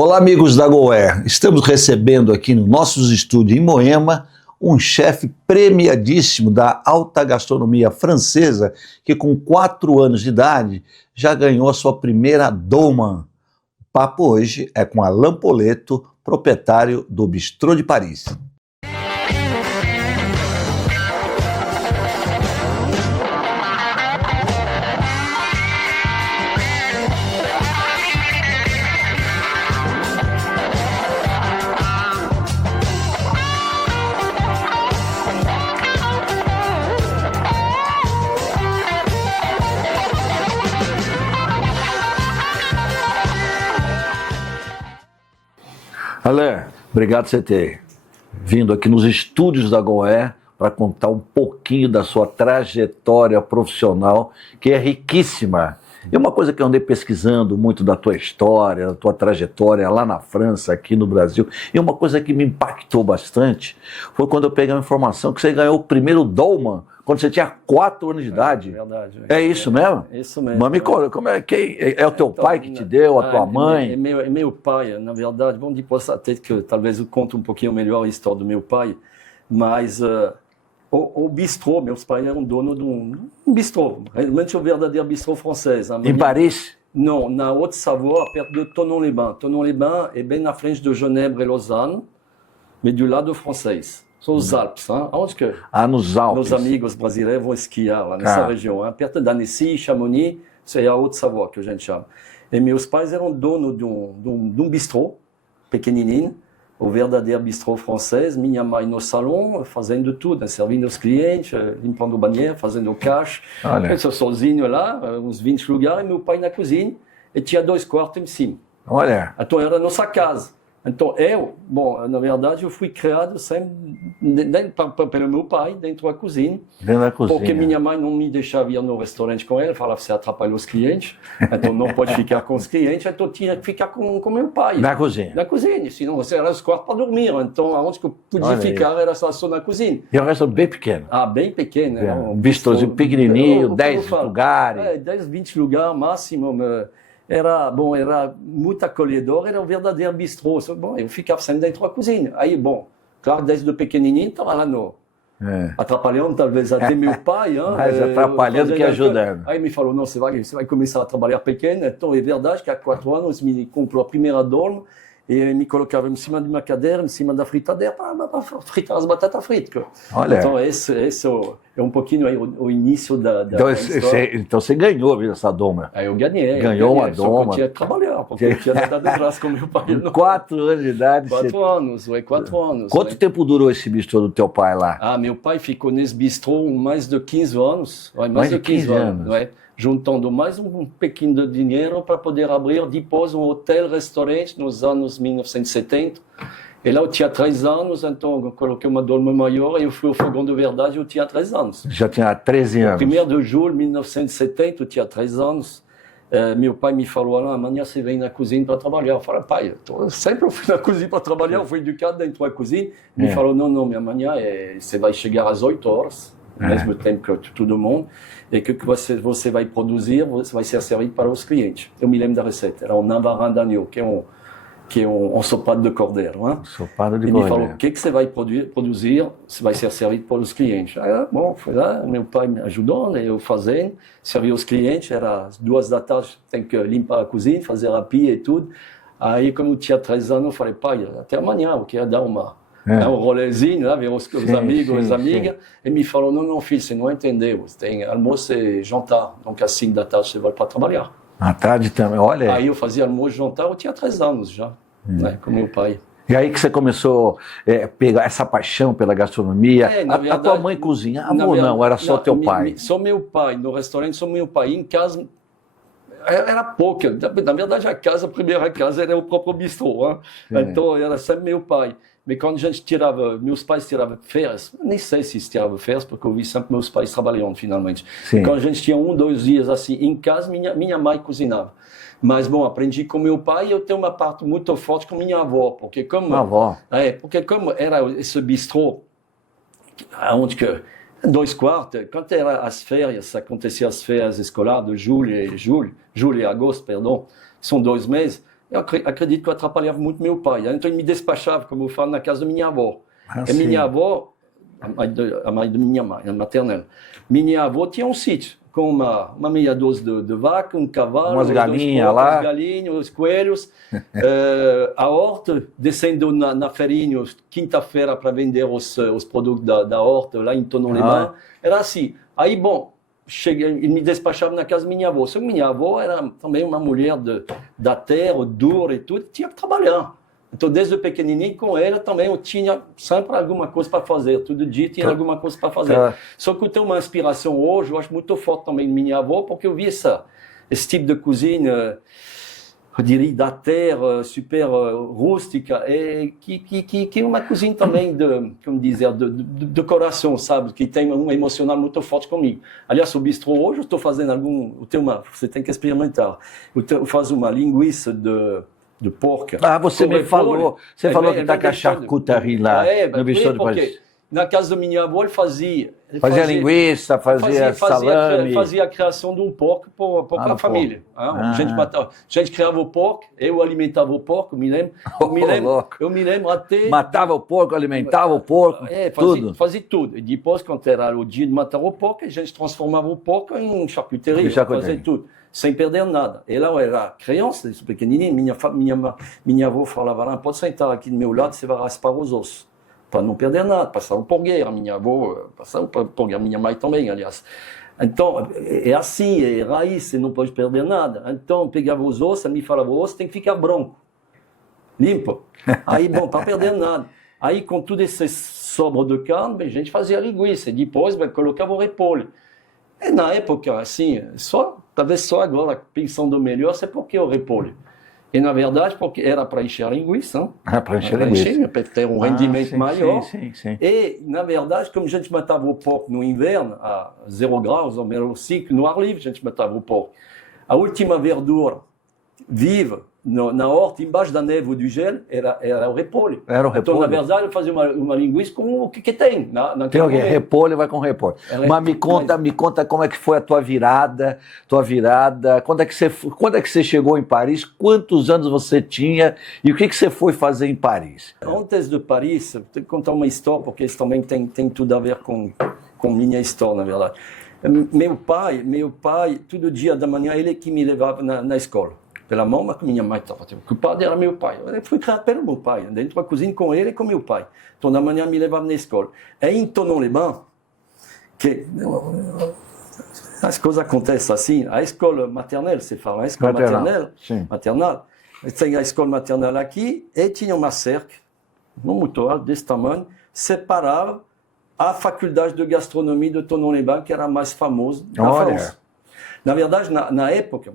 Olá, amigos da GoAir. Estamos recebendo aqui nos nossos estúdios em Moema um chefe premiadíssimo da alta gastronomia francesa que com 4 anos de idade já ganhou a sua primeira Dolman. O papo hoje é com Alain Poletto, proprietário do Bistrô de Paris. Alain, obrigado por você ter vindo aqui nos estúdios da GoAir para contar um pouquinho da sua trajetória profissional, que é riquíssima. E uma coisa que eu andei pesquisando muito da tua história, da tua trajetória lá na França, aqui no Brasil, e uma coisa que me impactou bastante foi quando eu peguei a informação que você ganhou o primeiro Dolman quando você tinha 4 anos de idade. É verdade. É isso mesmo? Isso mesmo. Mas me conta, como é que é o teu pai que te deu, a tua mãe? É meu pai, na verdade. Bom, depois até que talvez eu conte um pouquinho melhor a história do meu pai, mas o bistrô, meus pais eram donos de um bistrô, realmente o verdadeiro bistrô francês. Em Paris? Não, na Haute-Savoie, perto de Thonon-les-Bains. Thonon-les-Bains é bem na frente de Genebra e Lausanne, mas do lado francês. São os Alpes, hein? Onde que nos Alpes. meus amigos brasileiros vão esquiar lá nessa região, hein? Perto da Annecy, Chamonix, isso é a Haute-Savoie que a gente chama. E meus pais eram donos de um bistrô pequenininho, o verdadeiro bistrô francês. Minha mãe no salão, fazendo tudo, servindo os clientes, limpando o banheiro, fazendo o caixa. Eu sou sozinho lá, uns 20 lugares, e meu pai na cozinha, e tinha 2 quartos em cima. Olha. Então era nossa casa. Então na verdade, eu fui criado sempre pelo meu pai, dentro da cozinha. Dentro da cozinha. Porque minha mãe não me deixava ir no restaurante com ele, falava que você atrapalha os clientes, então não pode ficar com os clientes, então eu tinha que ficar com meu pai. Na cozinha? Na cozinha, senão você era os quartos para dormir, então aonde que eu podia ficar era só na cozinha. E o restaurante bem pequeno? Bem pequeno. Um bistrozinho pequenininho, 10 lugares. 10, 20 lugares máximo. Era muito acolhedor, era um verdadeiro bistrô. Bom, eu ficava sempre dentro da cozinha. Aí, claro, desde pequenininho, estava lá atrapalhando talvez até meu pai. Mais atrapalhando que ajudando. Aí me falou, não, você vai começar a trabalhar pequeno. Então, é verdade que há 4 anos, me comprou a primeira Dolman e me colocava em cima de uma cadeira, em cima da fritadeira, para fritar as batatas fritas. Olha. Então, esse é um pouquinho aí o início da então você ganhou essa Dolman. Aí eu ganhei. Ganhou uma Dolman. Só que eu tinha que trabalhar, porque eu tinha dado braço com meu pai. 4 anos de idade. 4 anos. Quanto tempo durou esse bistrô do teu pai lá? Meu pai ficou nesse bistrô mais de 15 anos. Mais de 15 anos. Não é? Juntando mais um pouquinho de dinheiro para poder abrir depois um hotel-restaurante nos anos 1970. E lá eu tinha 3 anos, então eu coloquei uma Dolman maior e eu fui ao fogão de verdade, eu tinha 3 anos. Já tinha 13 anos. 1º de julho de 1970, eu tinha 3 anos. Meu pai me falou, amanhã você vem na cozinha para trabalhar. Eu falei, pai, sempre eu fui na cozinha para trabalhar, eu fui educado dentro da cozinha. Ele me falou, não, amanhã você vai chegar às 8 horas, ao mesmo tempo que todo mundo, e que você vai produzir, você vai ser servido para os clientes. Eu me lembro da receita, era um navarin d'agneau, que é um ensopado de cordeiro. Hein? Ensopado de cordeiro. Ele me falou, o que você vai produzir, você vai ser servido para os clientes. Foi lá, meu pai me ajudou, eu fazendo, servia os clientes, era às 2 da tarde, tem que limpar a cozinha, fazer a pia e tudo. Aí, como eu tinha 3 anos, eu falei, pai, até amanhã, eu queria dar um rolezinho, lá, ver os amigos, as amigas. Ele me falou, não, filho, você não entendeu, tem almoço e jantar, donc às 5 da tarde você vai para trabalhar. À tarde também, olha. Aí eu fazia almoço e jantar, eu tinha 3 anos já, com meu pai. E aí que você começou a pegar essa paixão pela gastronomia. A tua mãe cozinhava ou não? Era só teu pai? Só meu pai, no restaurante só meu pai. Em casa era pouca. Na verdade a primeira casa era o próprio bistrô. Então era sempre meu pai. Mas quando a gente meus pais tiravam férias, nem sei se tiravam férias, porque eu vi sempre meus pais trabalhando finalmente. Quando a gente tinha 1, 2 dias assim em casa, minha mãe cozinhava. Mas, aprendi com meu pai e eu tenho uma parte muito forte com minha avó, porque como era esse bistrô, onde que 2 quartos, quando era as férias, acontecia as férias escolares de julho e agosto, são 2 meses, eu acredito que eu atrapalhava muito meu pai. Então ele me despachava, como eu falo, na casa da minha avó. Ah, E minha avó, a mãe da minha mãe, a maternelle, minha avó tinha um sítio com uma meia dúzia de vaca, um cavalo, umas galinhas lá, umas galinhas, os coelhos, a horta, descendo na feirinha, quinta-feira, para vender os produtos da horta, lá em Thonon-les-Bains. Era assim. Aí, bom, cheguei, ele me despachava na casa da minha avó. Só que minha avó era também uma mulher da terra, dura e tudo, tinha que trabalhar. Então, desde o pequenininho, com ela também eu tinha sempre alguma coisa para fazer. Todo dia tinha alguma coisa para fazer. Só que eu tenho uma inspiração hoje, eu acho muito forte também de minha avó, porque eu vi esse tipo de cozinha, eu diria, da terra, super rústica, e que é uma cozinha também de coração, sabe? Que tem um emocional muito forte comigo. Aliás, o bistrô hoje, eu estou fazendo você tem que experimentar. Eu faço uma linguiça de porca. Ah, você me falou. Você falou que está com a charcuterie lá no bistrô de Paris. Na casa da minha avó, ele fazia linguiça, fazia salame. Fazia a criação de um porco para a família. A gente criava o porco, eu alimentava o porco, me lembro. Eu me lembro até... Matava o porco, alimentava o porco, tudo. Fazia tudo. E depois, quando era o dia de matar o porco, a gente transformava o porco em charcuterie, fazia tudo. Sem perder nada. E lá eu era criança, pequenininho, minha avó falava, não pode sentar aqui do meu lado, você vai raspar os ossos. Para não perder nada, passaram por guerra, minha avó, passaram por guerra, minha mãe também, aliás. Então, é assim, é raiz, você não pode perder nada. Então, pegava os ossos, me falava, o osso tem que ficar branco, limpo. Aí, bom, para perder nada. Aí, com tudo esse sobra de carne, a gente fazia linguiça, e depois colocava o repolho. E na época, assim, talvez só agora, pensando melhor, c'est porque o repolho. E, na verdade, porque era para encher a linguiça. Para encher a linguiça. Para ter um rendimento maior. Sim. E, na verdade, como a gente matava o porco no inverno, a 0 graus, ou menos 5, no ar livre, a gente matava o porco. A última verdura viva na horta, embaixo da neve ou do gelo, era o repolho. Era o repolho. Então, na verdade, eu fazia uma linguiça com o que tem. Tem o quê? Repolho, vai com repolho. Mas me conta como é que foi a tua virada. Quando é que você chegou em Paris? Quantos anos você tinha? E o que você foi fazer em Paris? Antes de Paris, eu tenho que contar uma história, porque isso também tem tudo a ver com minha história, na verdade. Meu pai, todo dia da manhã, ele que me levava na escola. Pela mão, mas minha mãe estava ocupada, era meu pai. Eu fui criado pelo meu pai, dentro da cozinha com ele e com meu pai. Então, da manhã, me levava na escola. E em Thonon-les-Bains, que as coisas acontecem assim, a escola maternelle, você fala, a escola maternelle, tem a escola maternelle aqui, e tinha uma cerca, não muito alta, desse tamanho, separava a faculdade de gastronomia de Thonon-les-Bains, que era a mais famosa da França. Na verdade, na época,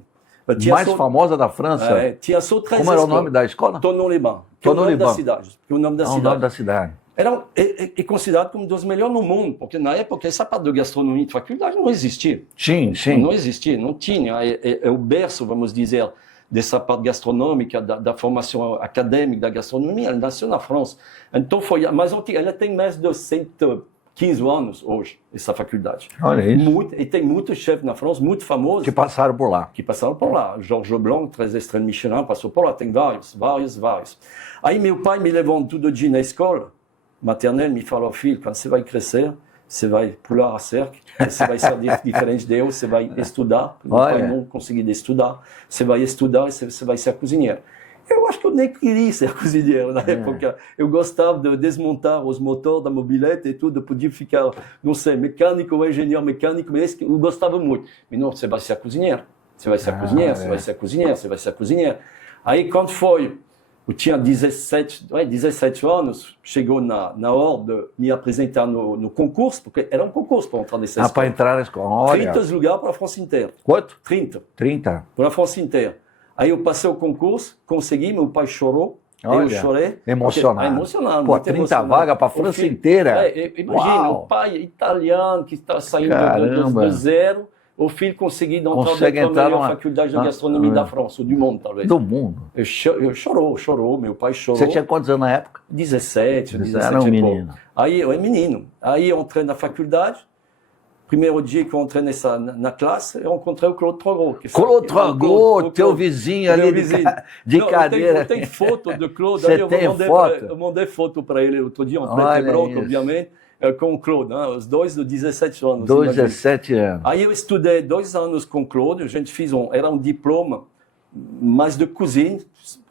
mais famosa da França? Tinha só 3 Como era o nome da escola? Thonon-les-Bains. Que é o nome da cidade. O nome da cidade. É considerado como um dos melhores no mundo, porque na época essa parte de gastronomia de faculdade não existia. Sim. Não existia, não tinha. É o berço, vamos dizer, dessa parte gastronômica, da formação acadêmica da gastronomia, ela nasceu na França. Então foi a mais antiga, ela tem mais de 115 anos hoje, essa faculdade. Olha isso. E tem muitos chefes na França, muito famosos. Que passaram por lá. Georges Blanc, 3 estrelas Michelin, passou por lá. Tem vários. Aí meu pai me levou todo dia na escola maternelle, me falou, filho, quando você vai crescer, você vai pular a cerca, você vai ser diferente de eu, você vai estudar. Meu pai não conseguia estudar. Você vai estudar e você vai ser cozinheiro. Eu acho que eu nem queria ser cozinheiro na época. Eu gostava de desmontar os motores da mobilete e tudo, podia ficar, não sei, mecânico ou engenheiro mecânico, mas eu gostava muito. Mas não, você vai ser cozinheiro. Você vai ser cozinheiro. Aí quando foi, eu tinha 17 anos, chegou na hora de me apresentar no concurso, porque era um concurso para entrar nessa escola. Para entrar na escola. 30 lugares para a França inteira. Quanto? 30. Para a França inteira. Aí eu passei o concurso, consegui, meu pai chorou, eu chorei. Emocionado. Pô, 30 vagas para a França inteira. Imagina, o pai italiano que está saindo do zero, o filho conseguiu entrar na faculdade de gastronomia da França, ou do mundo, talvez. Do mundo. Chorou, meu pai chorou. Você tinha quantos anos na época? 17 era um menino. Aí eu entrei na faculdade, primeiro dia que eu entrei na classe, eu encontrei o Claude Trogo. Claude Trogo, teu vizinho ali de cadeira. Eu tenho foto do Claude. Você tem foto? Eu mandei foto para ele outro dia, um preto e branco, obviamente, com o Claude, né? Os dois de 17 anos. 17 anos. Aí eu estudei 2 anos com o Claude, a gente fez era um diploma, mais de cozinha,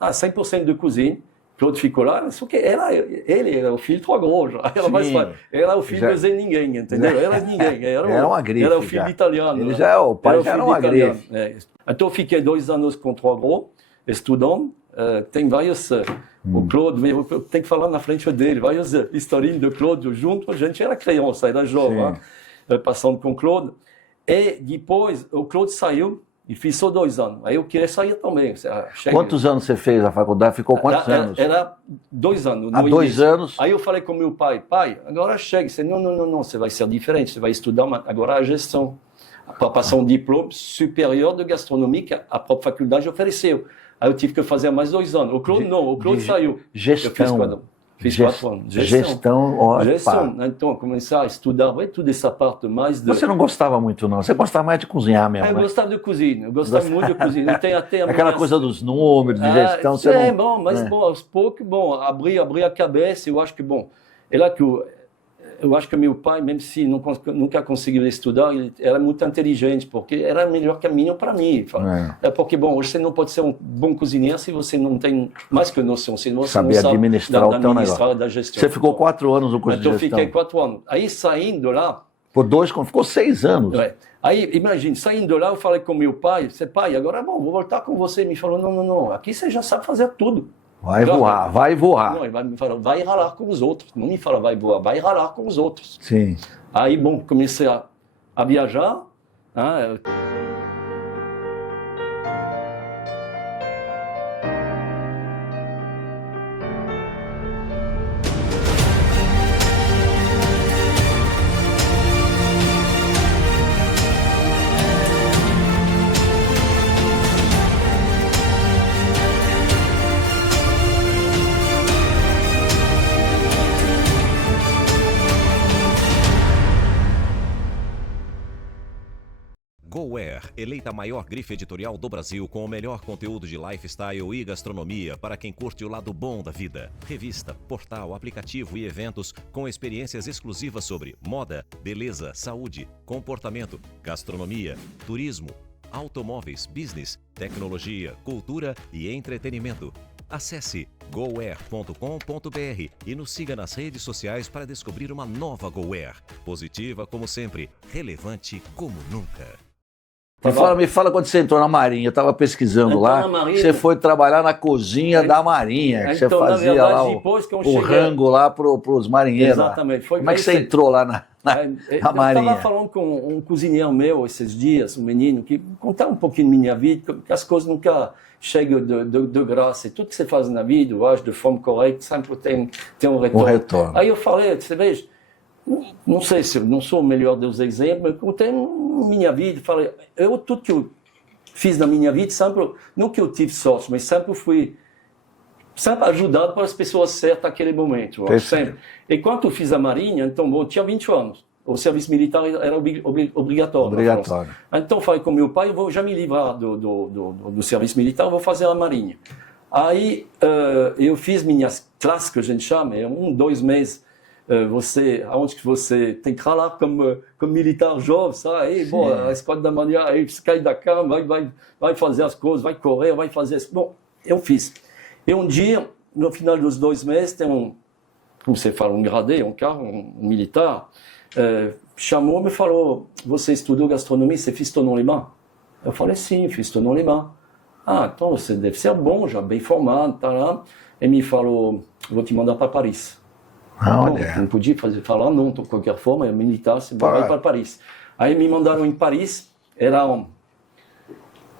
100% de cozinha. Claude ficou lá, só que ele era o filho do Trogo, era o filho de Zé Ninguém, entendeu? Era ninguém, era uma grife, era o filho italiano. Ele o pai já era uma grife. Então eu fiquei 2 anos com o Trogo, estudando, tem vários, o Claude, tem que falar na frente dele, várias historinhas do Claude junto, a gente era criança, era jovem, passando com o Claude, e depois o Claude saiu, e fiz só 2 anos. Aí eu queria sair também. Quantos anos você fez a faculdade? Ficou quantos anos? Era 2 anos. Há 2 anos? Aí eu falei com meu pai, agora chega. Ele disse, não, você vai ser diferente, você vai estudar agora a gestão. Para passar um diploma superior de gastronomia que a própria faculdade ofereceu. Aí eu tive que fazer mais 2 anos. O Claude saiu. Gestão. Fiz 4 anos. Gestão. Então, eu comecei a estudar toda essa parte mais de... Você não gostava muito, não? Você gostava mais de cozinhar mesmo, Eu gostava de cozinha. Eu gostava muito de cozinha. Eu tenho até aquela coisa dos números, de gestão. Você não... bom, mas aos poucos, abri a cabeça. Eu acho que, é lá que eu acho que meu pai, mesmo se nunca conseguiu estudar, ele era muito inteligente, porque era melhor caminho para mim. Porque, hoje você não pode ser um bom cozinheiro se você não tem mais que noção, se você saber não sabe administrar o teu negócio. Da gestão. Você ficou 4 anos no curso de gestão? Então, fiquei 4 anos. Aí, saindo lá... Ficou 6 anos. Aí, imagine, saindo lá, eu falei com meu pai, pai, agora vou voltar com você. Ele me falou, não, aqui você já sabe fazer tudo. Vai voar. Não, ele me falou, vai ralar com os outros. Não me fala, vai voar, vai ralar com os outros. Sim. Aí, comecei a viajar. GoWare, eleita a maior grife editorial do Brasil com o melhor conteúdo de lifestyle e gastronomia para quem curte o lado bom da vida. Revista, portal, aplicativo e eventos com experiências exclusivas sobre moda, beleza, saúde, comportamento, gastronomia, turismo, automóveis, business, tecnologia, cultura e entretenimento. Acesse goware.com.br e nos siga nas redes sociais para descobrir uma nova GoWare. Positiva como sempre, relevante como nunca. Me fala quando você entrou na Marinha. Eu estava pesquisando lá. Você foi trabalhar na cozinha da Marinha. Que você fazia verdade, lá o rango lá para os marinheiros. Exatamente. Como é que você entrou lá na Marinha? Eu estava falando com um cozinheiro meu esses dias, um menino, que contava um pouquinho da minha vida, que as coisas nunca chegam de graça. E tudo que você faz na vida, eu acho, de forma correta, sempre tem um retorno. Aí eu falei, você veja, não sei se eu não sou o melhor dos exemplos, mas contei minha vida, falei, tudo que eu fiz na minha vida, sempre, não que eu tive sorte, mas sempre fui ajudado pelas pessoas certas naquele momento. Sempre. E quando eu fiz a Marinha, então, eu tinha 20 anos. O serviço militar era obrigatório. Então, falei com meu pai, eu vou já me livrar do serviço militar, eu vou fazer a Marinha. Aí, eu fiz minhas classes, que a gente chama, 2 meses, aonde que você tem que ralar como militar jovem, sabe? Aí, às 4 da manhã, aí você cai da cama, vai fazer as coisas, vai correr, vai fazer... Bom, eu fiz. E um dia, no final dos 2 meses, tem como você fala, um gradê, um carro, um militar, chamou-me e falou, você estudou gastronomia, você fez Tonon Lima? Eu falei, sim, fiz Tonon Lima. Então você deve ser bom, já bem formado, tá lá. Ele me falou, vou te mandar para Paris. Não podia falar não, de qualquer forma, é militar, você vai para Paris. Aí me mandaram em Paris, era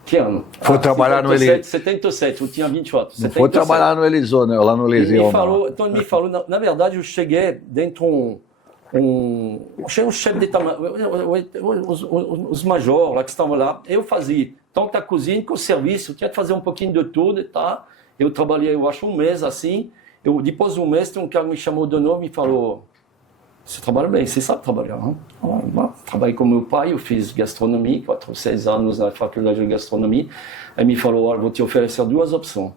que ano? Foi trabalhar no Eliseu. 77, eu tinha 24. 77. Foi trabalhar no Eliseu, né? Lá no Eliseu. Então ele me falou, na verdade eu cheguei dentro o chefe de os majores lá que estavam lá, eu fazia tanto a cozinha como o serviço, eu tinha que fazer um pouquinho de tudo, tá? Eu trabalhei, eu acho, 1 mês assim. Depois de 1 mês, um cara me chamou de novo e me falou, você trabalha bem, você sabe trabalhar. Hein? Trabalhei com meu pai, eu fiz gastronomia, 4 ou 6 anos na faculdade de gastronomia. Aí me falou, olha, vou te oferecer 2 opções.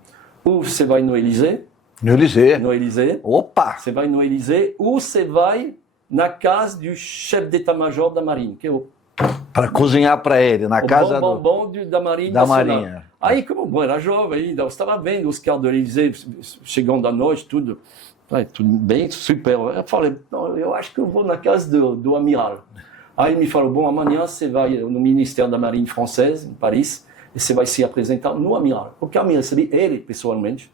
Ou você vai no Élysée. No Élysée. No Élysée. Opa! Você vai no Élysée, ou você vai na casa do chefe d'état-major da Marinha, que é o Para cozinhar para ele, na casa da Marinha. Da Marinha. Aí, como eu era jovem ainda, eu estava vendo os caras do Élysée chegando à noite, tudo bem, super. Eu falei, não, eu acho que eu vou na casa do amiral. Aí ele me falou, bom, amanhã você vai no Ministério da Marinha Française, em Paris, e você vai se apresentar no amiral. Porque eu me recebi ele, pessoalmente.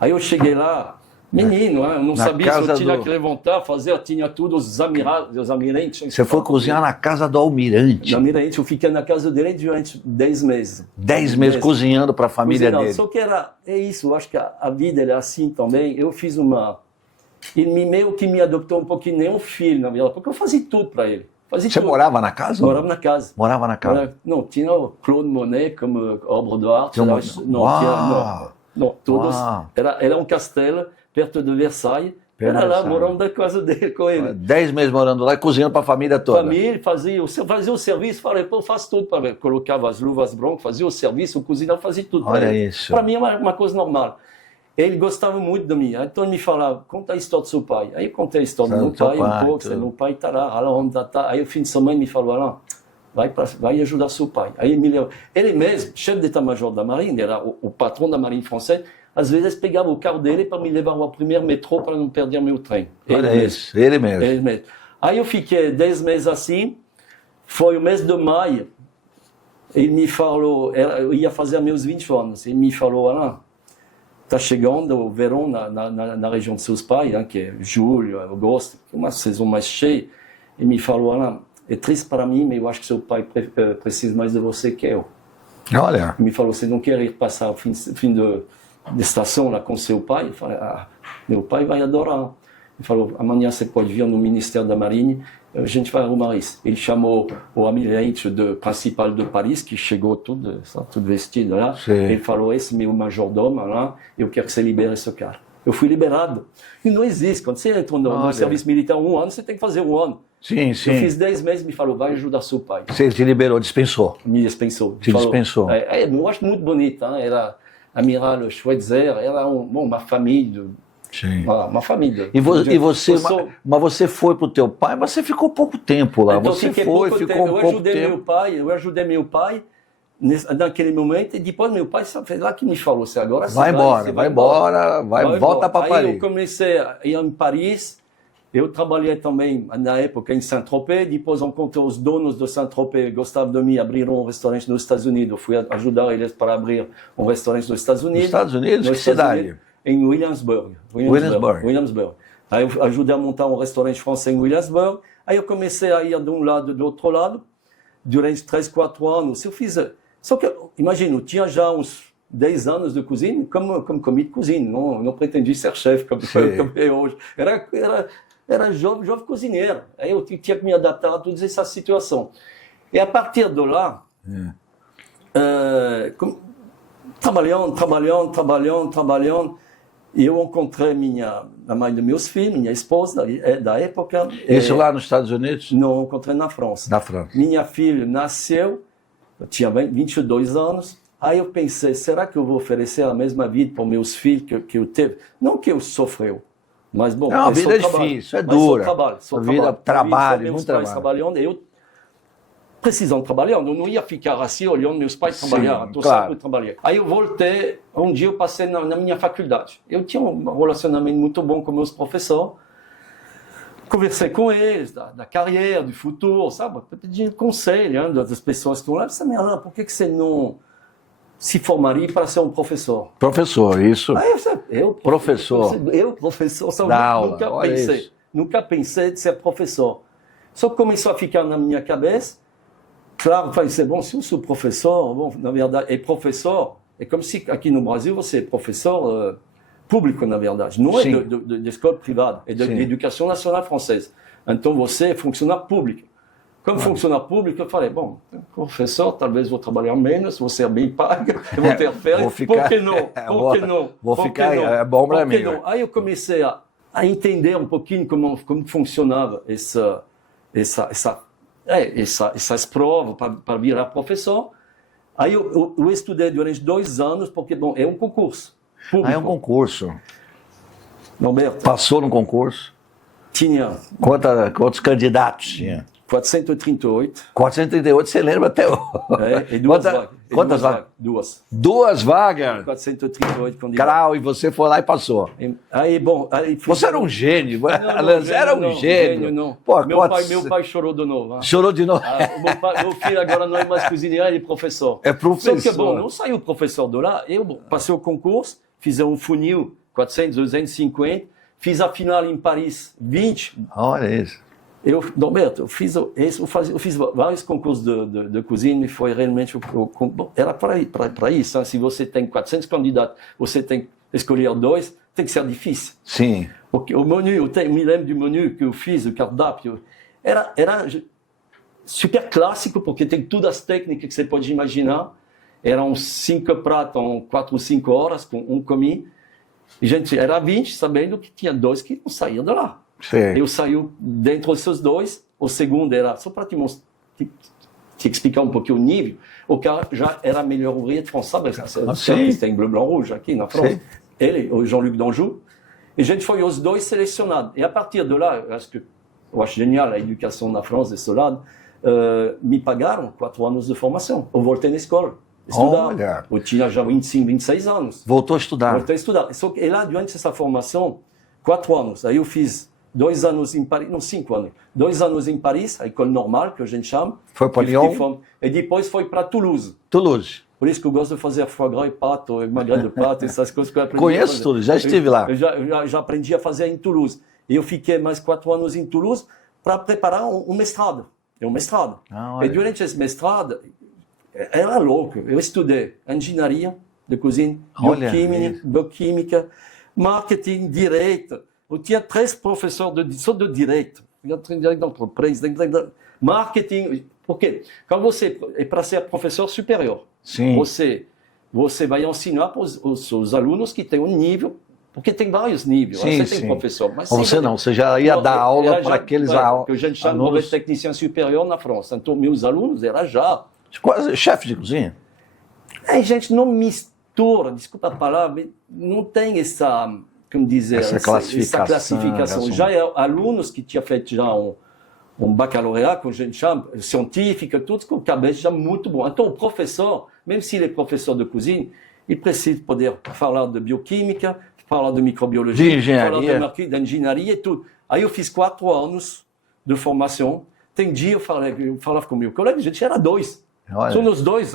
Aí eu cheguei lá, menino, eu não sabia se eu tinha que levantar, fazer, eu tinha tudo, os almirantes. Você foi cozinhar na casa do almirante? No almirante, eu fiquei na casa dele durante 10 meses. 10 meses cozinhando para a família dele. Só que é isso, eu acho que a vida é assim também. Eu fiz ele meio que me adotou um pouquinho, nem um filho, na verdade, porque eu fazia tudo para ele. Você morava na casa? Morava na casa. Morava na casa? Não, tinha o Claude Monet como obra d'arte. Não, todos. Era um castelo perto de Versailles. Era lá, morando na casa dele com ele. 10 meses morando lá e cozinhando para a família toda. Família, fazia o serviço, falei, eu faço tudo para ver. Colocava as luvas brancas, fazia o serviço, o cozinhava, fazia tudo. Olha isso. Para mim é uma coisa normal. Ele gostava muito de mim, então ele me falava, conta a história do seu pai. Aí eu contei a história do meu pai, um pouco, meu pai está lá, aí o fim de semana ele me falou, Alain, vai ajudar seu pai. Aí ele me levou. Ele mesmo, chefe d'état-major da Marinha, era o patrão da Marinha Française, às vezes pegava o carro dele para me levar ao primeiro metrô para não perder meu trem. Olha isso, ele mesmo. Aí eu fiquei 10 meses assim, foi o mês de maio, ele me falou, eu ia fazer meus 20 anos, ele me falou, Alain, está chegando o verão na região de seus pais, que é julho, agosto, uma saison mais cheia. Ele me falou, Alain, é triste para mim, mas eu acho que seu pai precisa mais de você que eu. Olha. Ele me falou, você não quer ir passar o fim de estação lá com seu pai? Eu falei, meu pai vai adorar. Ele falou, amanhã você pode vir no Ministério da Marinha, a gente vai arrumar isso. Ele chamou o almirante principal de Paris, que chegou tudo vestido lá. Sim. Ele falou, esse meu majordome lá, eu quero que você libere esse cara. Eu fui liberado. E não existe. Quando você entra no serviço militar 1 ano, você tem que fazer 1 ano. Sim. Eu fiz 10 meses, me falou, vai ajudar seu pai. Você te liberou, dispensou? Me dispensou. Dispensou. Eu acho muito bonito. Era amiral Schweitzer, era uma família. Sim. Uma família. Mas você foi para o teu pai, mas você ficou pouco tempo lá. Então, você ficou pouco tempo. Eu ajudei meu pai naquele momento, e depois meu pai fez lá que me falou, você agora vai embora, volta para Paris. Aí eu comecei a ir em Paris, eu trabalhei também na época em Saint-Tropez, depois encontrei os donos de Saint-Tropez, gostavam de mim, abriram um restaurante nos Estados Unidos, eu fui ajudar eles para abrir um restaurante nos Estados Unidos. Nos Estados Unidos? Que cidade? Em Williamsburg. Aí eu ajudei a montar um restaurante francês em Williamsburg, aí eu comecei a ir de um lado e do outro lado, durante 3, 4 anos, eu fiz... Só que, imagina, eu tinha já uns 10 anos de cozinha, como comida de cozinha, não pretendia ser chefe como é hoje. Era jovem cozinheiro. Aí eu tinha que me adaptar a toda essa situação. E a partir de lá, trabalhando, e eu encontrei a mãe dos meus filhos, minha esposa da época. Isso lá nos Estados Unidos? Não, encontrei na França. Na França. Minha filha nasceu, eu tinha 22 anos, aí eu pensei, será que eu vou oferecer a mesma vida para os meus filhos que eu teve? Não que eu sofreu, mas bom... A vida é difícil, é dura. Só trabalho, muito trabalho. Trabalhando, eu precisando trabalhando, eu não ia ficar assim olhando meus pais trabalhar, sempre trabalhei. Aí eu voltei, um dia eu passei na minha faculdade. Eu tinha um relacionamento muito bom com meus professores, conversei com eles da carreira, do futuro, sabe? Pedi conselho das pessoas que estão lá. Eu disse, Alain, por que você não se formaria para ser um professor? Professor, isso. Aí eu professor, nunca pensei de ser professor. Só que começou a ficar na minha cabeça. Claro, bom, se eu sou professor, bom, na verdade, professor, é como se aqui no Brasil você é professor público, na verdade. Não Sim. é de escola privada, é de Educação Nacional Francesa. Então você é funcionário público. Como funcionário público, eu falei, bom, professor, talvez vou trabalhar menos, vou ser bem pago, eu vou ter férias, por que não? Vou ficar, é bom para mim. Aí eu comecei a a entender um pouquinho como funcionava essas provas para virar professor. Aí eu estudei durante 2 anos, porque, bom, é um concurso público. Ah, é um concurso. Norberto, Passou no concurso? tinha Quantos candidatos tinha? 438. 438, você lembra até hoje. E duas vagas. Quantas vagas? Duas. 2 vagas? 438 candidatos. Grau, e você foi lá e passou. Aí, bom... Você era um gênio. Não, Era um gênio. Não. Pô, Meu pai chorou de novo. Ah. Chorou de novo. Meu filho agora não é mais cozinheiro, ele é professor. É professor. Só que, bom, não saiu professor de lá. Eu passei o concurso, fiz um funil, 400, 250, fiz a final em Paris, 20. Olha isso. Norberto, eu fiz vários concursos de cozinha e foi realmente... Bom, era para isso. Hein? Se você tem 400 candidatos, você tem que escolher 2, tem que ser difícil. Sim. Porque o menu, eu me lembro do menu que eu fiz, o cardápio, era super clássico, porque tem todas as técnicas que você pode imaginar. Eram 5 pratos em 4 ou 5 horas, com um comi. E gente, era 20, sabendo que tinha 2 que não saíam de lá. Sim. Eu saí dentro desses 2, o segundo era, só para te explicar um pouquinho o nível, o cara já era melhor ouvrier de France, sabe? Tem bleu, blanc, rouge aqui na França. Sim. Ele, o Jean-Luc Danjou, e a gente foi os 2 selecionados. E a partir de lá, eu acho genial a educação na França desse lado, me pagaram 4 anos de formação. Eu voltei na escola. Estudar. Eu tinha já 25, 26 anos. Voltou a estudar. Voltei a estudar. E lá, durante essa formação, 4 anos. Aí eu fiz 2 anos em Paris, não, 5 anos. 2 anos em Paris, a école normale, que a gente chama. Foi para Lyon? E depois foi para Toulouse. Toulouse. Por isso que eu gosto de fazer foie gras e pato, magret de pato, essas coisas que eu aprendi. Conheço tudo, já estive lá. Eu já aprendi a fazer em Toulouse. E eu fiquei mais 4 anos em Toulouse para preparar um mestrado. É um mestrado. E durante esse mestrado, era louco. Eu estudei engenharia de cozinha, bioquímica, marketing, direito. Eu tinha 3 professores só de direito. Direito d'entreprise, marketing. Porque quando você é para ser professor superior, sim, você vai ensinar para os alunos que têm um nível, porque tem vários níveis. Sim, você tem professor. Mas você já ia dar aula para aqueles alunos. Que a gente chama de tecnicien superior na França. Então, meus alunos eram já... Quase chefe de cozinha? A gente não mistura, desculpa a palavra, não tem essa... Como dizer, essa classificação. Já é alunos que tinham feito já um bacalaureat, que a gente chama, científico, tudo com cabeça já muito bom. Então, o professor, mesmo se ele é professor de cozinha, ele precisa poder falar de bioquímica, falar de microbiologia, de engenharia, falar de engenharia e tudo. Aí eu fiz 4 anos de formação. Tem dia eu falava com o meu colega, a gente era 2. Olha. Somos 2,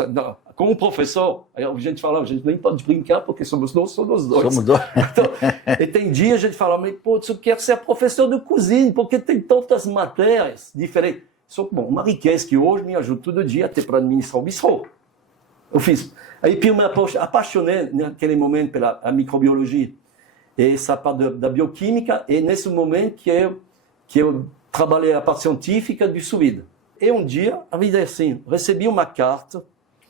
como professor, a gente falava, a gente nem pode brincar porque somos 2. Somos 2. Então, e tem dia a gente fala, mas putz, eu quero ser professor de cozinha, porque tem tantas matérias diferentes. Só que, bom, uma riqueza que hoje me ajuda todo dia até para administrar o bistrô. Eu fiz. Aí eu me apaixonei naquele momento pela microbiologia e essa parte da bioquímica, e nesse momento que eu trabalhei a parte científica do sous-vide. E um dia, a vida é assim, recebi uma carta.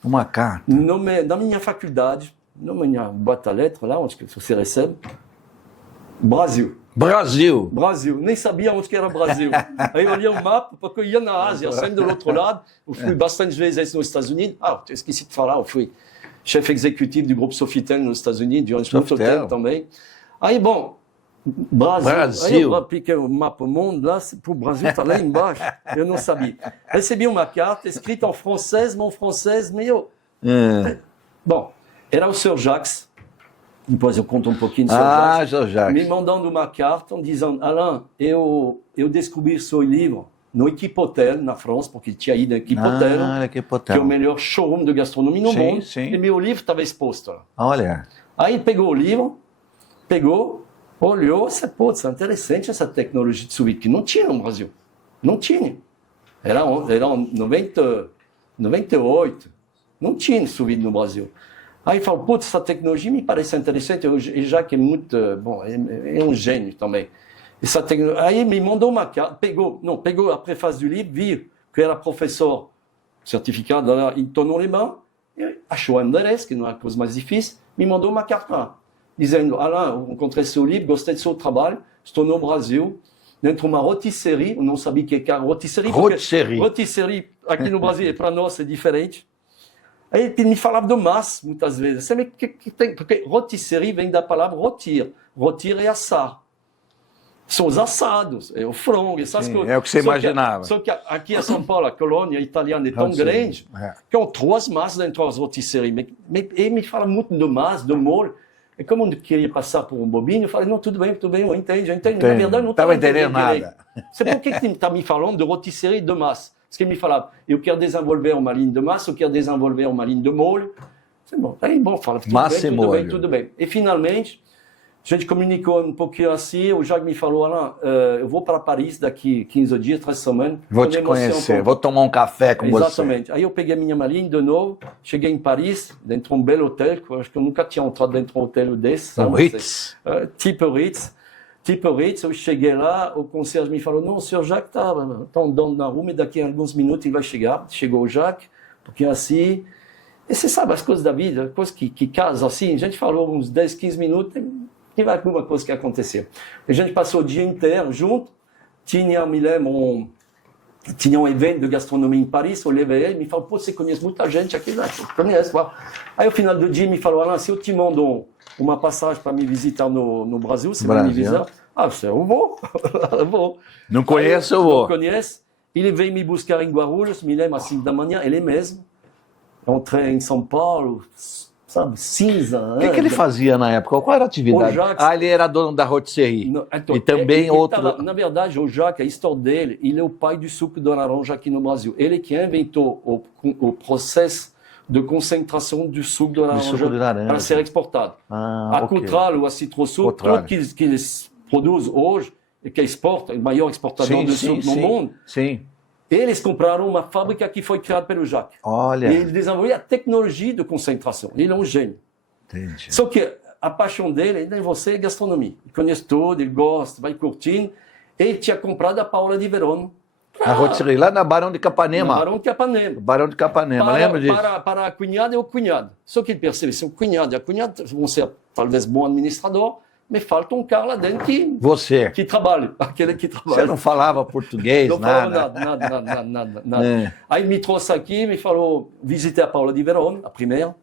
Uma carta? Na minha faculdade, na minha boîte à lettres, lá onde você recebe. Brasil. Nem sabia onde era Brasil. Aí eu olhei o mapa, porque eu ia na Ásia, saindo do outro lado. Eu fui bastante vezes nos Estados Unidos. Eu esqueci de falar, eu fui chefe executivo do grupo Sofitel nos Estados Unidos, durante muito tempo também. Aí, bom... Brasil. Aí eu apliquei o mapa mundo lá, o Brasil está lá embaixo, eu não sabia. Recebi uma carta escrita em francês, mas em francês meio... Bom, era o Sr. Jacques, depois eu conto um pouquinho do Sr. Jacques, me mandando uma carta dizendo, Alain, eu descobri seu livro no Equipe Hotel, na França, porque tinha ido no Equipe Hotel, que é o melhor showroom de gastronomia no mundo, e meu livro estava exposto lá. Olha. Aí ele pegou o livro, olhou, putz, interessante essa tecnologia de sous-vide, que não tinha no Brasil. Não tinha. Era em 98, não tinha sous-vide no Brasil. Aí falou, putz, essa tecnologia me parece interessante, e já que é muito, bom, é um gênio também. Aí me mandou uma carta, pegou a prefácio do livro, viu que era professor certificado em Tonon-les-Bains, achou o endereço, que não é a coisa mais difícil, me mandou uma carta lá. dizendo: Alain, encontrei seu livro, gostei do seu trabalho, estou no Brasil, dentro de uma rotisserie, eu não sabia o que era rotisserie. Rotisserie, aqui no Brasil, para nós, é diferente. Aí ele me falava de massa, muitas vezes. Porque rotisserie vem da palavra rôtir. Rôtir é assar. São os assados, é o frango, essas coisas. É o que você imaginava. Só que aqui em São Paulo, a colônia italiana é tão grande que eu trouxe massas dentro das rotisserias. Ele me fala muito de massa, de molho. E como eu queria passar por um bobinho, eu falei: não, tudo bem, eu entendo. Na verdade, não estava entendendo nada. Você por que está me falando de rotisserie de massa? Parce que ele me falava: eu quero desenvolver uma linha de massa, eu quero desenvolver uma linha de molho. C'est bom. Aí, bom, fala, tudo bem. E finalmente, a gente comunicou um pouquinho assim, o Jacques me falou: Alain, eu vou para Paris daqui 15 dias, 3 semanas. Vou te conhecer, vou tomar um café com você. Exatamente. Aí eu peguei a minha malinha de novo, cheguei em Paris, dentro de um belo hotel, que eu acho que eu nunca tinha entrado dentro de um hotel desse. Um Ritz? Tipo Ritz, eu cheguei lá, o concierge me falou: não, o senhor Jacques está andando na rua, e daqui a alguns minutos ele vai chegar. Chegou o Jacques, porque assim... E você sabe as coisas da vida, coisas que casam assim, a gente falou uns 10, 15 minutos, e vai alguma coisa que aconteceu. A gente passou o dia inteiro junto, tinha, me lembro, tinha um evento de gastronomia em Paris, eu levei ele, me falou: pô, você conhece muita gente aqui, né? Eu conheço. Aí ao final do dia ele me falou: Alain, se eu te mando uma passagem para me visitar no Brasil, você vai me visitar? Eu vou. Eu vou. Não conheço, eu vou. Não conheço. Ele veio me buscar em Guarulhos, me lembro, às 5 da manhã, ele mesmo. Entrei em São Paulo, sabe, cinza. O que ele fazia na época? Qual era a atividade? Ele era dono da rotisserie. Então, e também outro... na verdade, o Jacques, a história dele, ele é o pai do suco de laranja aqui no Brasil. Ele que inventou o processo de concentração do suco de laranja para ser exportado. A Cutral ou a Citrosuc, tudo que eles produzem hoje, e que exporta, o maior exportador de suco no mundo, eles compraram uma fábrica que foi criada pelo Jacques. Olha. E ele desenvolveu a tecnologia de concentração. Ele é um gênio. Entendi. Só que a paixão dele, ainda em você, é gastronomia. Ele conhece tudo, ele gosta, vai curtindo. Ele tinha comprado a Paola di Verona. A rotisserie lá na Barão de Capanema. Barão de Capanema. Lembra disso? Para a cunhada e o cunhado. Só que ele percebe, se o cunhado e a cunhada vão ser talvez bom administrador, mas falta um cara lá dentro que trabalha. Aquele que trabalha. Você não falava português, não nada? Nada. É. Aí me trouxe aqui, me falou: visitei a Paola di Verona, a primeira.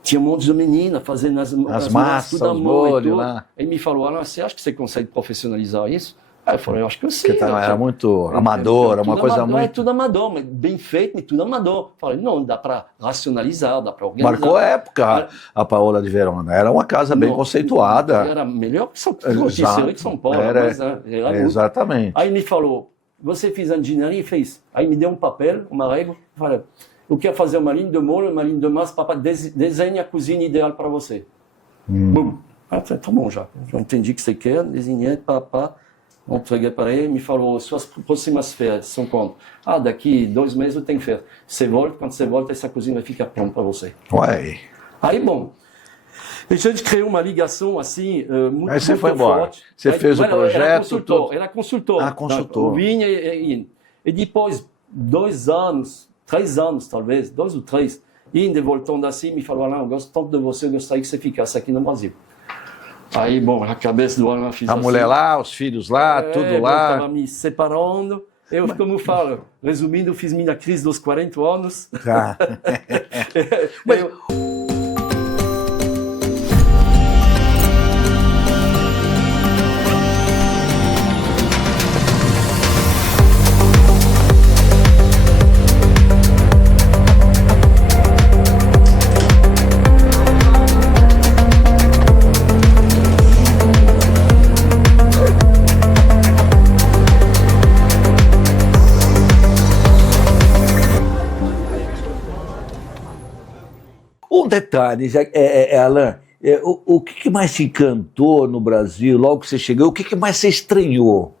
Tinha um monte de meninas fazendo as massas, os molhos lá. Aí me falou: Alain, você acha que você consegue profissionalizar isso? Aí eu falei: eu acho que eu sei. Era muito amador, uma coisa amador, muito... É tudo amador, mas bem feito, mas tudo amador. Eu falei: não, dá para racionalizar, dá para organizar. Marcou a época a Paola di Verona. Era uma casa bem conceituada. Era melhor que São Paulo, de São Paulo. Era exatamente. Aí me falou: você fez engenharia? Fez. Aí me deu um papel, uma régua. Falei: eu quero fazer uma linha de molho, uma linha de massa, papai, desenhe a cozinha ideal para você. Bum. Aí eu falei: tá bom, já entendi o que você quer, desenhei, papá. Entreguei para ele, me falou: suas próximas férias são quando? Daqui 2 meses eu tenho férias. Você volta, quando você volta, essa cozinha vai ficar pronta para você. Uai. Aí, bom, a gente criou uma ligação assim, muito, aí você muito foi embora. forte. Você fez o projeto? Era consultor. Consultor. Vinha e depois, 2 anos, 3 anos talvez, 2 ou 3, indo e voltando assim, me falou: Alain, eu gosto tanto de você, eu gostaria que você ficasse aqui no Brasil. Aí, bom, a cabeça do Alain fiz a mulher lá, os filhos lá, tudo lá. Estava me separando. Eu, como falo, resumindo, fiz minha crise dos 40 anos. Mas... Um detalhe, Alain, o que mais te encantou no Brasil, logo que você chegou, o que mais você estranhou?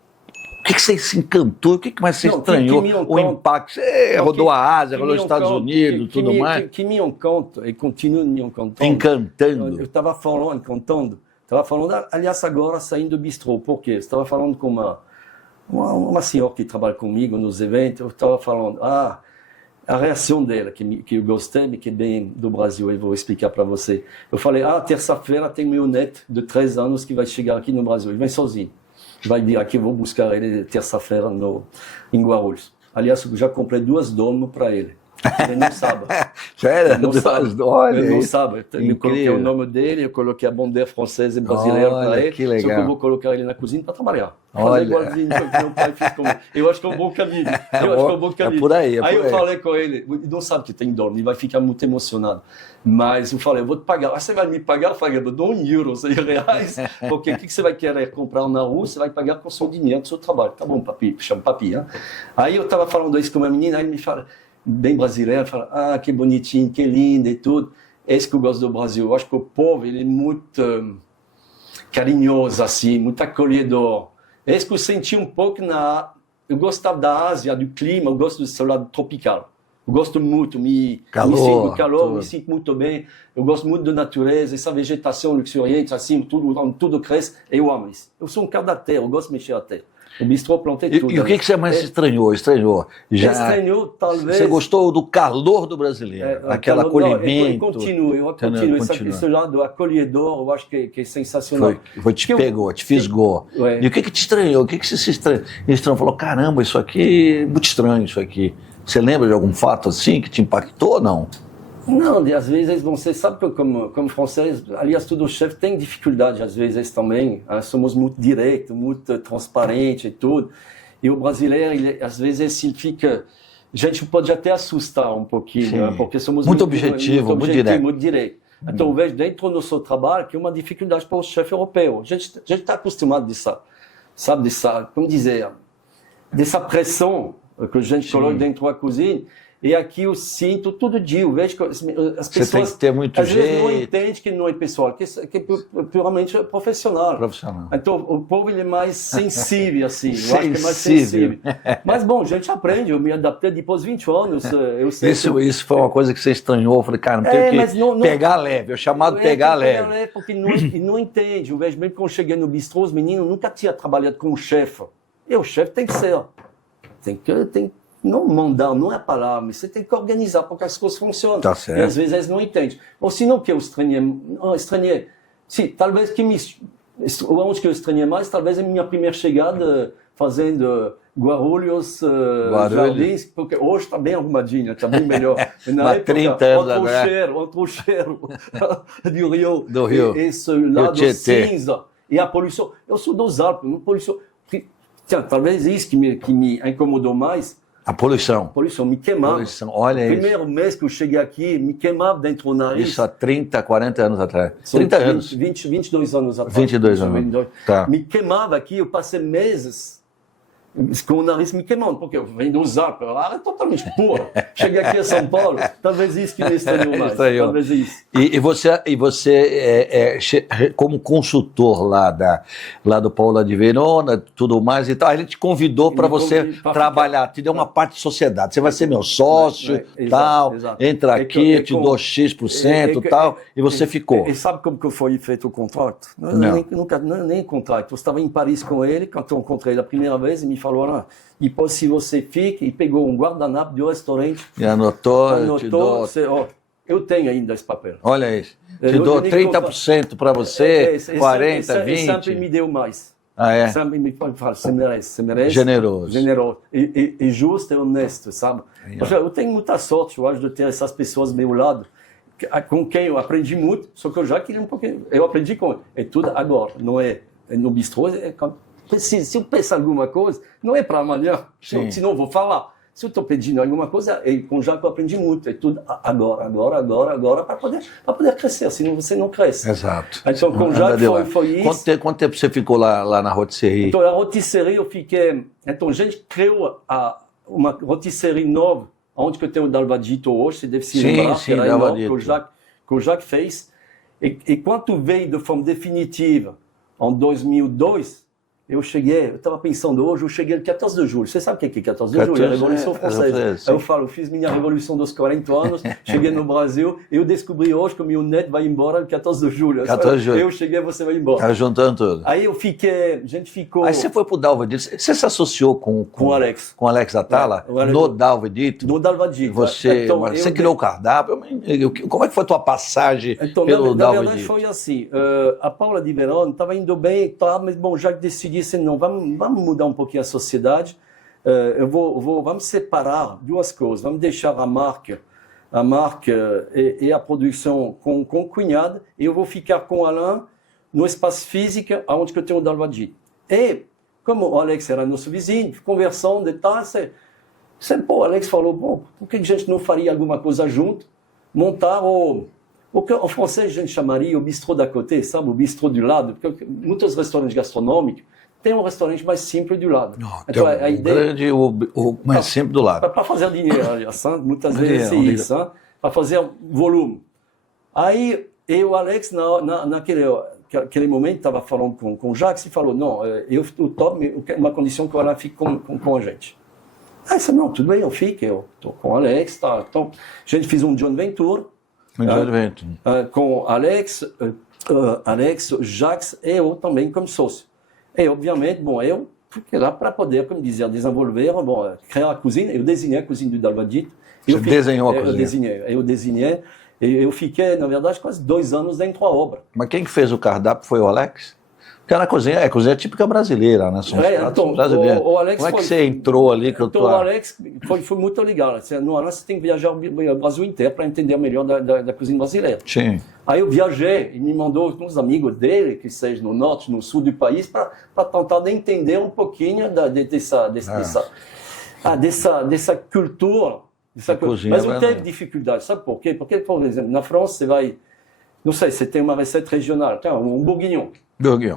O que você se encantou, o que mais você estranhou? O impacto, você rodou a Ásia, rodou os Estados Unidos, tudo mais. Que me encanta, e continua me encantando. Encantando. Eu estava falando, aliás, agora saindo do bistrô, por quê? Eu estava falando com uma senhora que trabalha comigo nos eventos, eu estava falando: A reação dela, que eu gostei, mas que é bem do Brasil, eu vou explicar para você. Eu falei, terça-feira tem meu neto de 3 anos que vai chegar aqui no Brasil. Ele vem sozinho. Vai vir aqui, eu vou buscar ele terça-feira em Guarulhos. Aliás, eu já comprei 2 donos para ele. Ele não sabe. Sério? Ele não sabe. Olha, ele não sabe. Eu coloquei o nome dele, eu coloquei a bandeira francesa e brasileira para ele. Que legal. Só que eu vou colocar ele na cozinha para trabalhar. Olha. Fazer igualzinho que meu pai fez comigo. Eu acho que é um bom caminho. É por aí, Aí eu falei com ele, ele não sabe que tem dono, ele vai ficar muito emocionado. Mas eu falei, eu vou te pagar. Você vai me pagar? Eu falei, eu dou €1, R$100, porque o que você vai querer comprar na rua, você vai pagar com o seu dinheiro, com o seu trabalho. Tá bom, papi, chama papi. Hein? Aí eu estava falando isso com uma menina, aí ele me fala, bem brasileiro, fala, que bonitinho, que lindo e tudo. É isso que eu gosto do Brasil. Eu acho que o povo ele é muito carinhoso, assim, muito acolhedor. É isso que eu senti um pouco eu gostava da Ásia, do clima, eu gosto do seu lado tropical. Eu gosto muito, me sinto muito bem. Eu gosto muito da natureza, essa vegetação luxuriante, assim, tudo cresce. Eu amo isso. Eu sou um cara da terra, eu gosto de mexer a terra. O bistrô plantei tudo. E o que você mais estranhou? Estranhou, talvez. Você gostou do calor do brasileiro? Aquele acolhimento? Eu continuo. Esse lado acolhedor, eu acho que é sensacional. Te pegou, te fisgou. E o que te estranhou? O que você se estranhou? Falou, caramba, isso aqui é muito estranho, isso aqui. Você lembra de algum fato assim que te impactou ou não? Não, às vezes você sabe que como francês, aliás, todo chefe tem dificuldade às vezes também. Somos muito direto, muito transparente e tudo. E o brasileiro, às vezes, ele fica... A gente pode até assustar um pouquinho, né? Porque somos muito objetivo, muito direto. Então, eu vejo dentro do nosso trabalho que é uma dificuldade para o chefe europeu. A gente está acostumado como dizer, dessa pressão que a gente coloca dentro da cozinha. E aqui eu sinto todo dia, eu vejo que as pessoas você tem que ter muito às jeito. vezes não entendem que não é pessoal, que é puramente profissional. Então o povo ele é mais sensível, assim. Eu acho que é mais sensível. Mas bom, a gente aprende, eu me adaptei depois de 20 anos. Eu sei isso foi uma coisa que você estranhou, eu falei, cara, não tem que pegar leve, é o chamado pegar leve. Porque não entende, eu vejo mesmo quando eu cheguei no bistrô, os meninos nunca tinham trabalhado com o chefe. E o chefe tem que ser, não mandar, não é a palavra, mas você tem que organizar para que as coisas funcionem. Tá certo. E às vezes eles não entendem. Ou se não que eu estranhei. Sim, talvez onde que eu estranhei mais, talvez é a minha primeira chegada fazendo Guarulhos, Jardins, porque hoje está bem arrumadinho, está bem melhor. Na época, 30 anos agora. Outro cheiro do do Rio. Esse lado cinza. E a poluição. Eu sou dos Alpes, não poluição. Talvez isso que me incomodou mais. A poluição. Me queimava. Olha isso. O primeiro mês que eu cheguei aqui, me queimava dentro do nariz. Isso há 30, 40 anos atrás. 30 anos. 22 anos atrás. 22 anos. Tá. Me queimava aqui, eu passei meses com o nariz me queimando, porque eu venho dos Alpes, a área é totalmente pura. Cheguei aqui a São Paulo, talvez isso que me estranhou mais. Talvez isso. E você como consultor lá do Paula de Verona, tudo mais e tal, ele te convidou para você trabalhar, te deu uma parte de sociedade. Você vai ser meu sócio, tal, exato. Entra aqui, te dou X%, tal, e você ficou. E sabe como que foi feito o contrato? Nem contrato. Eu estava em Paris com ele, quando eu encontrei ele a primeira vez, e me falou, depois se você fica, e pegou um guardanapo do restaurante. E anotou eu tenho ainda esse papel. Olha isso. Te dou 30% para você, 40%, 20%. Ele sempre me deu mais. É? Sempre me fala, você merece. Generoso. E justo e honesto, sabe? Eu tenho muita sorte, eu acho, de ter essas pessoas ao meu lado, com quem eu aprendi muito, só que eu já queria um pouquinho. Eu aprendi com ele. É tudo agora, não é no bistrô, se eu peço alguma coisa, não é para amanhã, senão eu vou falar. Se eu estou pedindo alguma coisa, com o Jacques eu aprendi muito, é tudo agora, para poder crescer, senão você não cresce. Exato. Então, com o Jacques foi isso. Quanto tempo você ficou lá na rotisserie? Então, a rotisserie eu fiquei... Então, a gente criou uma rotisserie nova, onde que eu tenho o Dalvadito hoje, você deve se lembrar, que era enorme, que o Jacques fez. E quando veio de forma definitiva, em 2002, eu estava pensando hoje, eu cheguei no 14 de julho. Você sabe o que é 14 de julho? É a Revolução Francesa. Aí eu falo, eu fiz minha Revolução dos 40 anos, cheguei no Brasil, eu descobri hoje que o meu neto vai embora no 14 de julho. 14 de julho. Eu cheguei, você vai embora. Tá juntando tudo. Aí a gente ficou... Aí você foi pro Dalva Dito. Você se associou com o Alex. Com o Alex Atala? No Dalva Dito? No Dalva Dito. Você criou o cardápio? Como é que foi a tua passagem pelo Dalva Dito? Na verdade foi assim, a Paula de Verón estava indo bem, tá, mas bom, já decidi assim, não, vamos mudar um pouquinho a sociedade, vamos separar duas coisas, vamos deixar a marca e a produção com o cunhado, e eu vou ficar com o Alain no espaço físico, onde eu tenho o Dalva Dito. E, como o Alex era nosso vizinho, conversando e tal, o Alex falou, bom, por que a gente não faria alguma coisa junto, montar o que em francês a gente chamaria o bistrô d'à côté, sabe, o bistrô do lado, porque muitos restaurantes gastronômicos têm um restaurante mais simples do lado. Então, a ideia o mais simples do lado. Para fazer dinheiro, aliás, muitas vezes é isso, para fazer volume. Aí, o Alex, naquele momento, estava falando com o Jacques e falou, não, eu topo, uma condição que o Alain fique com a gente. Aí, disse, não, tudo bem, eu fico, eu estou com o Alex, tá. Então, a gente fez um John Venture, com Alex, Jacques e eu também como sócio. E, obviamente, bom, eu fiquei lá para poder, como dizia, desenvolver, criar a cozinha. Eu desenhei a cozinha do Dalva Dito. Você desenhou a cozinha? Eu desenhei. Eu fiquei, na verdade, quase 2 anos dentro da obra. Mas quem que fez o cardápio foi o Alex? Porque na cozinha, a cozinha típica brasileira, né? São os pratos brasileiros. O Alex como é que você entrou ali? O Alex foi muito legal. No Alex você tem que viajar o Brasil inteiro para entender melhor da cozinha brasileira. Sim. Aí eu viajei e me mandou com uns amigos dele, que seja no norte, no sul do país, para tentar entender um pouquinho dessa cultura. Mas eu teve dificuldade, sabe por quê? Porque, por exemplo, na França, você vai, não sei, você tem uma receita regional, um bourguignon.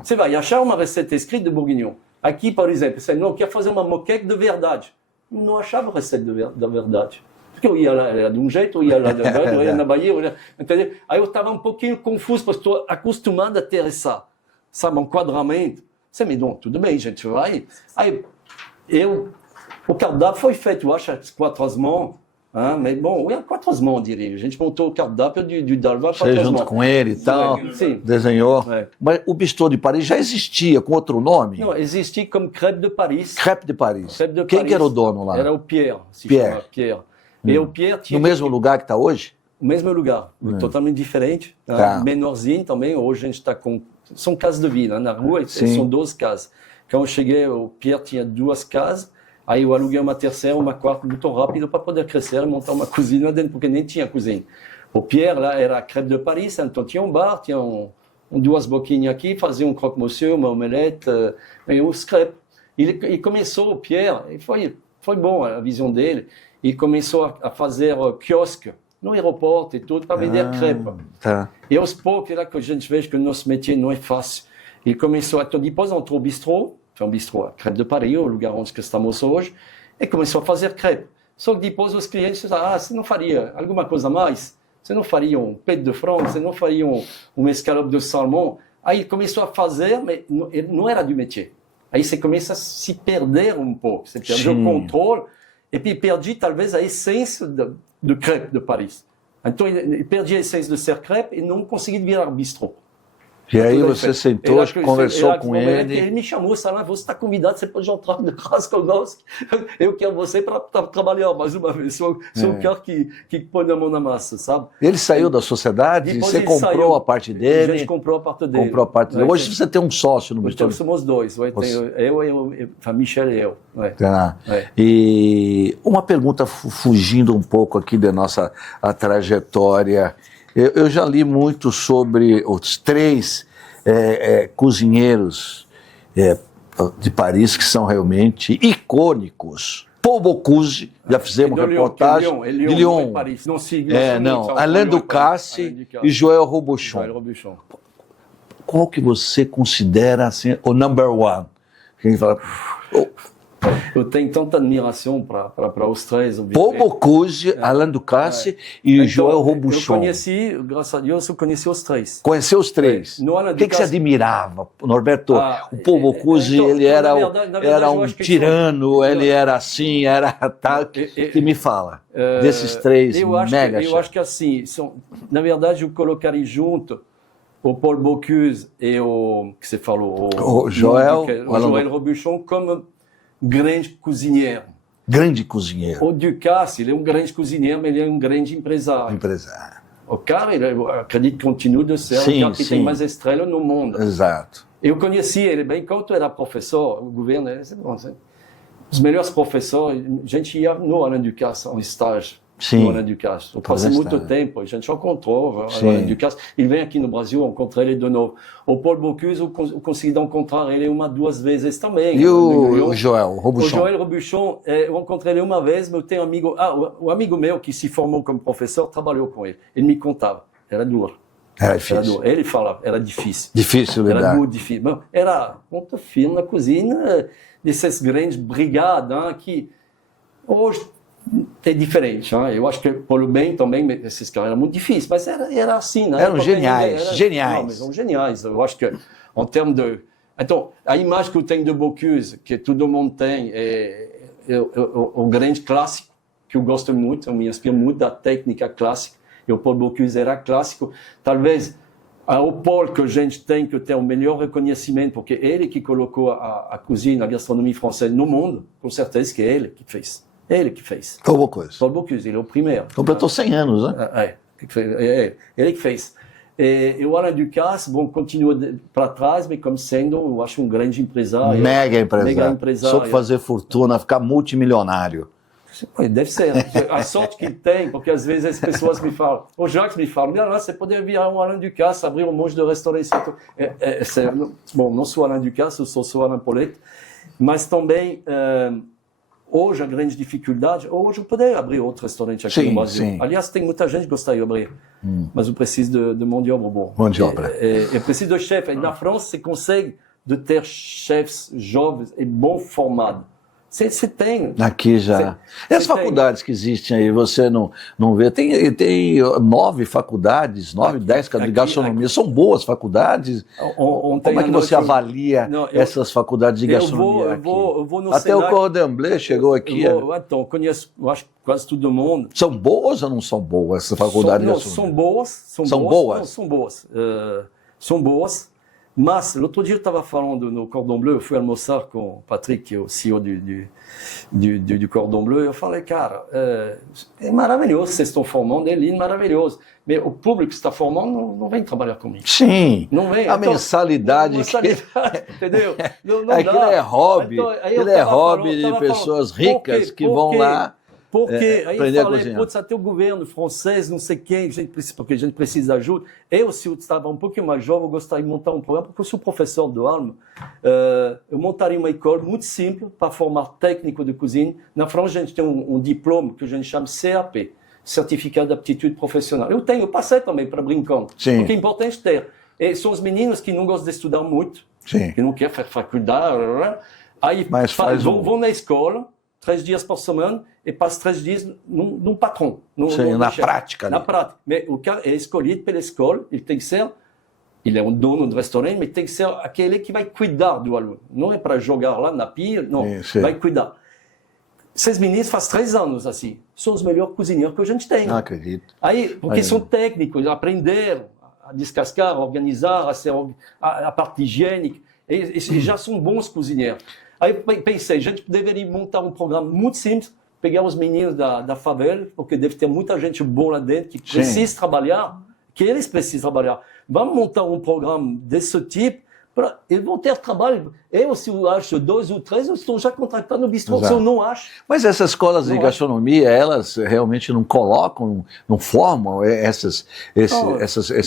Você vai achar uma receita escrita de bourguignon. Aqui, por exemplo, você não quer fazer uma moqueca de verdade. Não achava receita da verdade. Porque eu ia lá, era de um jeito, eu ia lá de outro, eu ia na Bahia, entendeu? Aí eu estava um pouquinho confuso, porque estou acostumado a ter um enquadramento. Você me dá, tudo bem, gente, vai. Aí, o cardápio foi feito, eu acho, a 4 mãos. Mas bom, a 4 mãos, diria. A gente montou o cardápio do Dalva a 4 mãos. Você junto com ele e tal, sim. Desenhou. É. Mas o Bistrô de Paris já existia com outro nome? Não, existia como Crêpe de Paris. Crêpe de Paris. Quem que era o dono lá? Era o Pierre. Pierre. E o Pierre tinha... No mesmo lugar que está hoje? No mesmo lugar, totalmente diferente. Menorzinho também. Hoje a gente está com... São casas de vida, na rua, são 12 casas. Quando eu cheguei, o Pierre tinha 2 casas. Aí eu aluguei uma terceira, uma quarta, muito rápido para poder crescer e montar uma cozinha dentro, porque nem tinha cozinha. O Pierre lá era a Crêpe de Paris, então tinha um bar, tinha 2 boquinhas aqui, fazia um croque-monsieur, uma omelette, e uns crêpes. E começou, o Pierre, e foi bom a visão dele, e começou a fazer quiosque no aeroporto e tudo, para vender crêpe. Tá. E aos poucos, é lá que a gente vê que o nosso métier não é fácil. Ele começou depois entrou o bistrô, foi um bistrô, a Crêpe de Paris, o lugar onde estamos hoje, e começou a fazer crepe. Só que depois os clientes disseram, você não faria alguma coisa a mais? Você não faria um peito de frango? Você não faria um escalope de salmão? Aí ele começou a fazer, mas não era do métier. Aí você começa a se perder um pouco, você perde o controle, e puis perdi talvez a essência do Crêpe de Paris. Então ele perdi a essência de ser crepe e não consegui virar bistrô. E aí você sentou, conversou com ele. Ele me chamou, falou, você está convidado, você pode entrar de casa conosco. Eu quero você para trabalhar mais uma vez. Sou o cara que põe a mão na massa, sabe? Ele saiu da sociedade, você comprou a parte dele. A gente comprou a parte dele. Comprou a parte dele. Hoje você tem um sócio no bistrô. Hoje somos 2, a Michel e eu. E uma pergunta fugindo um pouco aqui da nossa trajetória. Eu já li muito sobre os 3 cozinheiros de Paris que são realmente icônicos. Paul Bocuse, já fizemos reportagem. De Lyon. Alain Ducasse e Joël Robuchon. Qual que você considera assim, o number one? Quem fala, Eu tenho tanta admiração para os três. Paul Bocuse, Alain Ducasse e Então, Joël Robuchon. Eu conheci, graças a Deus, eu conheci os três. Conheceu os três? No Alain O que você Ducasse- admirava, Norberto? O Paul Bocuse, então, ele era, na verdade, era eu um acho que tirano, foi- ele era assim, era tal. Que me fala desses três eu acho mega eu acho que assim, na verdade, eu colocaria junto o Paul Bocuse e o que você falou, O Joël, o Joël Robuchon como grande cozinheiro. grande cozinheiro, O Ducasse, ele é um grande cozinheiro, mas ele é um grande empresário. empresário. O cara, eu acredito que continua de ser Sim, o cara que sim. tem mais estrelas no mundo. Exato. Eu conheci ele bem quando eu era professor, o governo, os melhores professores, a gente ia no Alain Ducasse, um estágio. Sim. No Alain Ducasse. Eu passei muito estágio. tempo, a gente encontrou o Sim. Alain Ducasse. Ele vem aqui no Brasil, eu encontrei ele de novo. O Paul Bocuse, eu consegui encontrar ele uma, duas vezes também. E o Joël O Robuchon? Joël Robuchon, eu encontrei ele uma vez, mas eu tenho um amigo, o amigo meu que se formou como professor, trabalhou com ele. Ele me contava, era duro. Era Era difícil. duro. Ele falava, era difícil. Difícil Era lidar. muito difícil. Mas era muito firme na cozinha, dessas grandes brigadas, que hoje é diferente. Eu acho que, pelo bem também, esses caras eram muito difíceis, mas era assim. Né? Eram geniais, geniais. Não, mas são geniais. Eu acho que, em termos de... Então, a imagem que eu tenho de Bocuse, que todo mundo tem, é o grande clássico, que eu gosto muito, eu me inspiro muito da técnica clássica, e o Paul Bocuse era clássico. Talvez o Paul que a gente tem que ter o melhor reconhecimento, porque ele que colocou a cozinha, a gastronomia française no mundo, com certeza que é ele que fez. Ele que fez. Paul Bocuse. Paul Bocuse, ele é o primeiro. Completou 100 anos, né? Ele que fez. E o Alain Ducasse, bom, continua para trás, mas como sendo, eu acho, um grande empresário. Mega empresário. Mega empresário. Soube fazer fortuna, ficar multimilionário. Deve ser. A sorte que ele tem, porque às vezes as pessoas me falam, o Jacques me fala, mais lá, você poderia virar um Alain Ducasse, abrir um monte de restaurantes. Bom, não sou Alain Ducasse, eu sou Alain Paulette, mas também, hoje a grande dificuldade, hoje eu poderia abrir outro restaurante aqui no Brasil. Sim. Aliás, tem muita gente que gostaria de abrir, mas eu preciso de mão de obra boa. Mão de obra. Eu preciso de chefe. Na França, você consegue de ter chefes jovens e bom formados. Você tem. Aqui já. E as faculdades que existem aí, você não vê? Tem 9 faculdades, 9, 10 de gastronomia. São boas faculdades? Como é que você avalia essas faculdades de gastronomia aqui? Eu vou no Até Senac, o Cordon Bleu chegou aqui. Então, eu conheço, eu acho, quase todo mundo. São boas ou não são boas essas faculdades de gastronomia? São boas. São boas? Não, são boas. São boas. Mas, l'autre dia, eu estava falando no Cordon Bleu, eu fui almoçar com o Patrick, que é o CEO do Cordon Bleu, e eu falei, cara, é maravilhoso, vocês estão formando, é lindo, maravilhoso. Mas o público que está formando não vem trabalhar comigo. Sim. Não vem. A mensalidade. Entendeu? Não Aquilo dá. é hobby. Então, Aquilo é hobby de pessoas ricas que vão lá. Porque aí aprender eu a falei, cozinhar. putz, até o governo francês, não sei quem, porque a gente precisa de ajuda. Eu, se eu estava um pouquinho mais jovem, eu gostaria de montar um programa, porque eu sou professor do Alma. Eu montaria uma escola muito simples para formar técnico de cozinha. Na França, a gente tem um diploma que a gente chama CAP, Certificado de Aptitude Profissional. Eu passei também para brincando, Sim. porque é importante ter. E são os meninos que não gostam de estudar muito, Sim. que não querem fazer faculdade, aí Mas vão na escola, 3 dias por semana, e passam 3 dias num patrão. Na prática. Na prática. Mas o cara é escolhido pela escola, ele tem que ser, ele é um dono do restaurante, mas tem que ser aquele que vai cuidar do aluno. Não é para jogar lá na pia, não, vai cuidar. Esses meninos fazem 3 anos assim, são os melhores cozinheiros que a gente tem. Não acredito. Aí, porque são técnicos, aprenderam a descascar, a organizar, a parte higiênica, e já são bons cozinheiros. Aí eu pensei, a gente deveria montar um programa muito simples, pegar os meninos da favela, porque deve ter muita gente boa lá dentro que precisa trabalhar, que eles precisam trabalhar. Vamos montar um programa desse tipo, eles vão ter trabalho. Eu, se eu acho 2 ou 3, eu estou já contratado no bistrô, se eu não acho. Mas essas escolas de gastronomia, elas realmente não colocam, não formam esses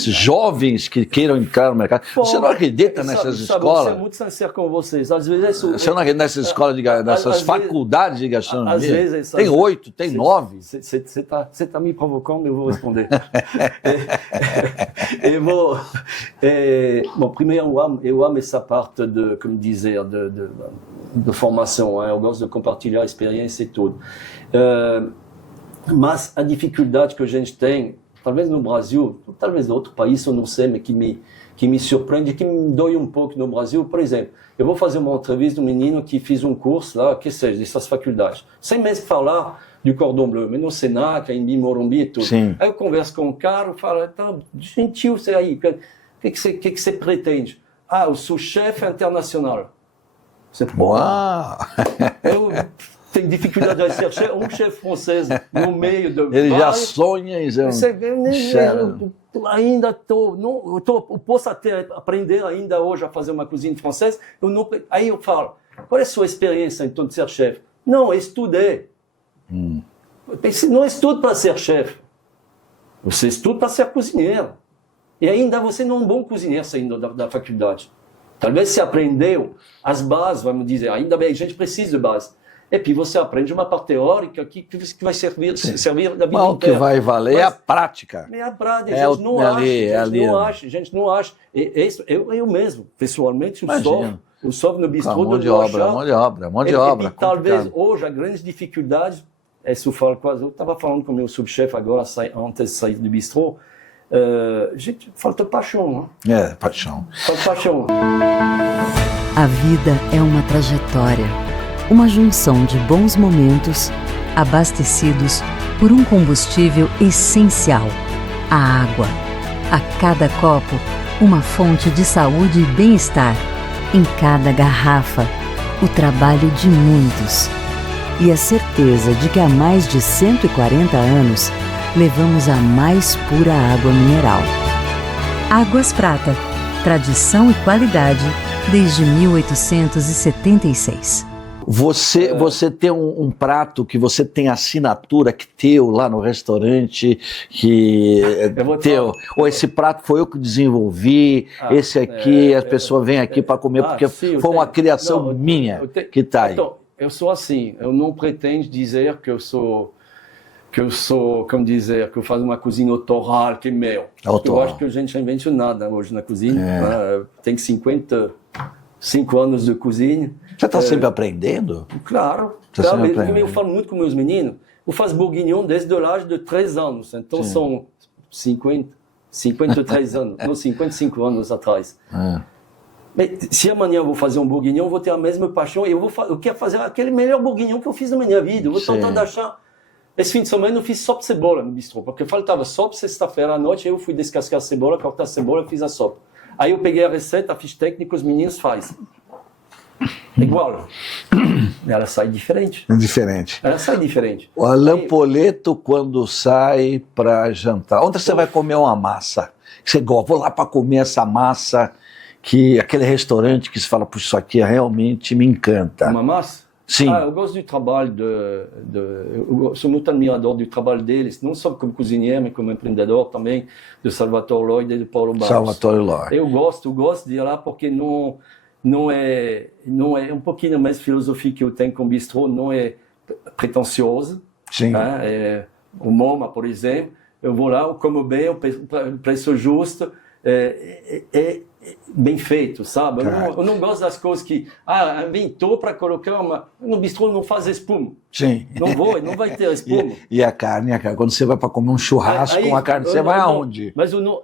jovens que queiram entrar no mercado? Você não acredita nessas escolas? Eu sou muito sincero com vocês. Às vezes você não acredita nessas escolas, nessas faculdades de gastronomia? Às vezes, tem 8, tem 9. Você está me provocando, eu vou responder. Bom, primeiro, eu amo essa parte de, como dizer, de formação, eu gosto de compartilhar a experiência e tudo. Mas a dificuldade que a gente tem, talvez no Brasil, talvez em outro país, eu não sei, mas que me surpreende, que me dói um pouco no Brasil. Por exemplo, eu vou fazer uma entrevista de um menino que fez um curso lá, que seja, dessas faculdades, sem mesmo falar do Cordon Bleu, mas no Senac, em Morumbi e tudo. Sim. Aí eu converso com o cara, eu falo, tá, gentil, você aí, o que você pretende? Ah, eu sou chefe internacional. Uau! Eu tenho dificuldade de ser chefe, um chefe francês no meio do Ele já sonha em ser eu ainda eu posso até aprender ainda hoje a fazer uma cozinha francesa. Aí eu falo, qual é a sua experiência então de ser chefe? Não, estudei. Não estudo para ser chefe. Você estuda para ser cozinheiro. E ainda você não é um bom cozinheiro saindo da faculdade. Talvez você aprendeu as bases, vamos dizer, ainda bem, a gente precisa de base. E puis você aprende uma parte teórica que vai servir da vida Mas o que inteira. vai valer é a prática. É a prática, a gente não acha. Eu mesmo, pessoalmente, eu sofro no bistrô mão de obra. E talvez hoje a grande dificuldade, eu estava falando com o meu subchefe agora, antes de sair do bistrô, gente, falta paixão. Né? Paixão. Falta paixão. A vida é uma trajetória, uma junção de bons momentos abastecidos por um combustível essencial, a água. A cada copo, uma fonte de saúde e bem-estar. Em cada garrafa, o trabalho de muitos. E a certeza de que há mais de 140 anos, levamos a mais pura água mineral. Águas Prata, tradição e qualidade desde 1876. Você tem um prato que você tem assinatura que teu lá no restaurante, que teu, ou esse prato foi eu que desenvolvi, esse aqui, as pessoas vêm aqui para comer porque sim, foi uma criação minha que está aí. Então, eu sou assim, eu não pretendo dizer que eu como dizer, que eu faço uma cozinha autoral, que é meu. Eu acho que a gente não inventa nada hoje na cozinha. Tem 55 anos de cozinha. Você está sempre aprendendo? Claro. Eu falo muito com meus meninos. Eu faço bourguignon desde l'âge de 3 anos. Então são 53 anos, não 55 anos atrás. Mas se amanhã eu vou fazer um bourguignon, eu vou ter a mesma paixão. Eu quero fazer aquele melhor bourguignon que eu fiz na minha vida. Eu vou tentar achar. Esse fim de semana eu fiz sopa de cebola no bistrô, porque faltava sopa sexta-feira à noite, aí eu fui descascar a cebola, cortar a cebola e fiz a sopa. Aí eu peguei a receita, fiz técnica, os meninos fazem. Igual. Ela sai diferente. Ela sai diferente. O Alain Poletto, quando sai para jantar, onde você vai comer uma massa? Você gosta, vou lá para comer essa massa, aquele restaurante que você fala, puxa, isso aqui realmente me encanta. Uma massa? Sim. Eu gosto do trabalho eu sou muito admirador do trabalho deles, não só como cozinheiro, mas como empreendedor também, do Salvatore Lloyd e do Paulo Barros. Salvatore Lloyd. Eu gosto de ir lá porque não é um pouquinho mais filosofia que eu tenho com o bistrô, não é pretensioso. Sim. O MoMA, por exemplo, eu vou lá, eu como bem, o preço justo, bem feito, sabe? Eu não gosto das coisas que inventou para colocar no bistrô não faz espuma. Sim. Não vai ter espuma. E a carne, quando você vai para comer um churrasco com a carne, você vai aonde? Mas eu não.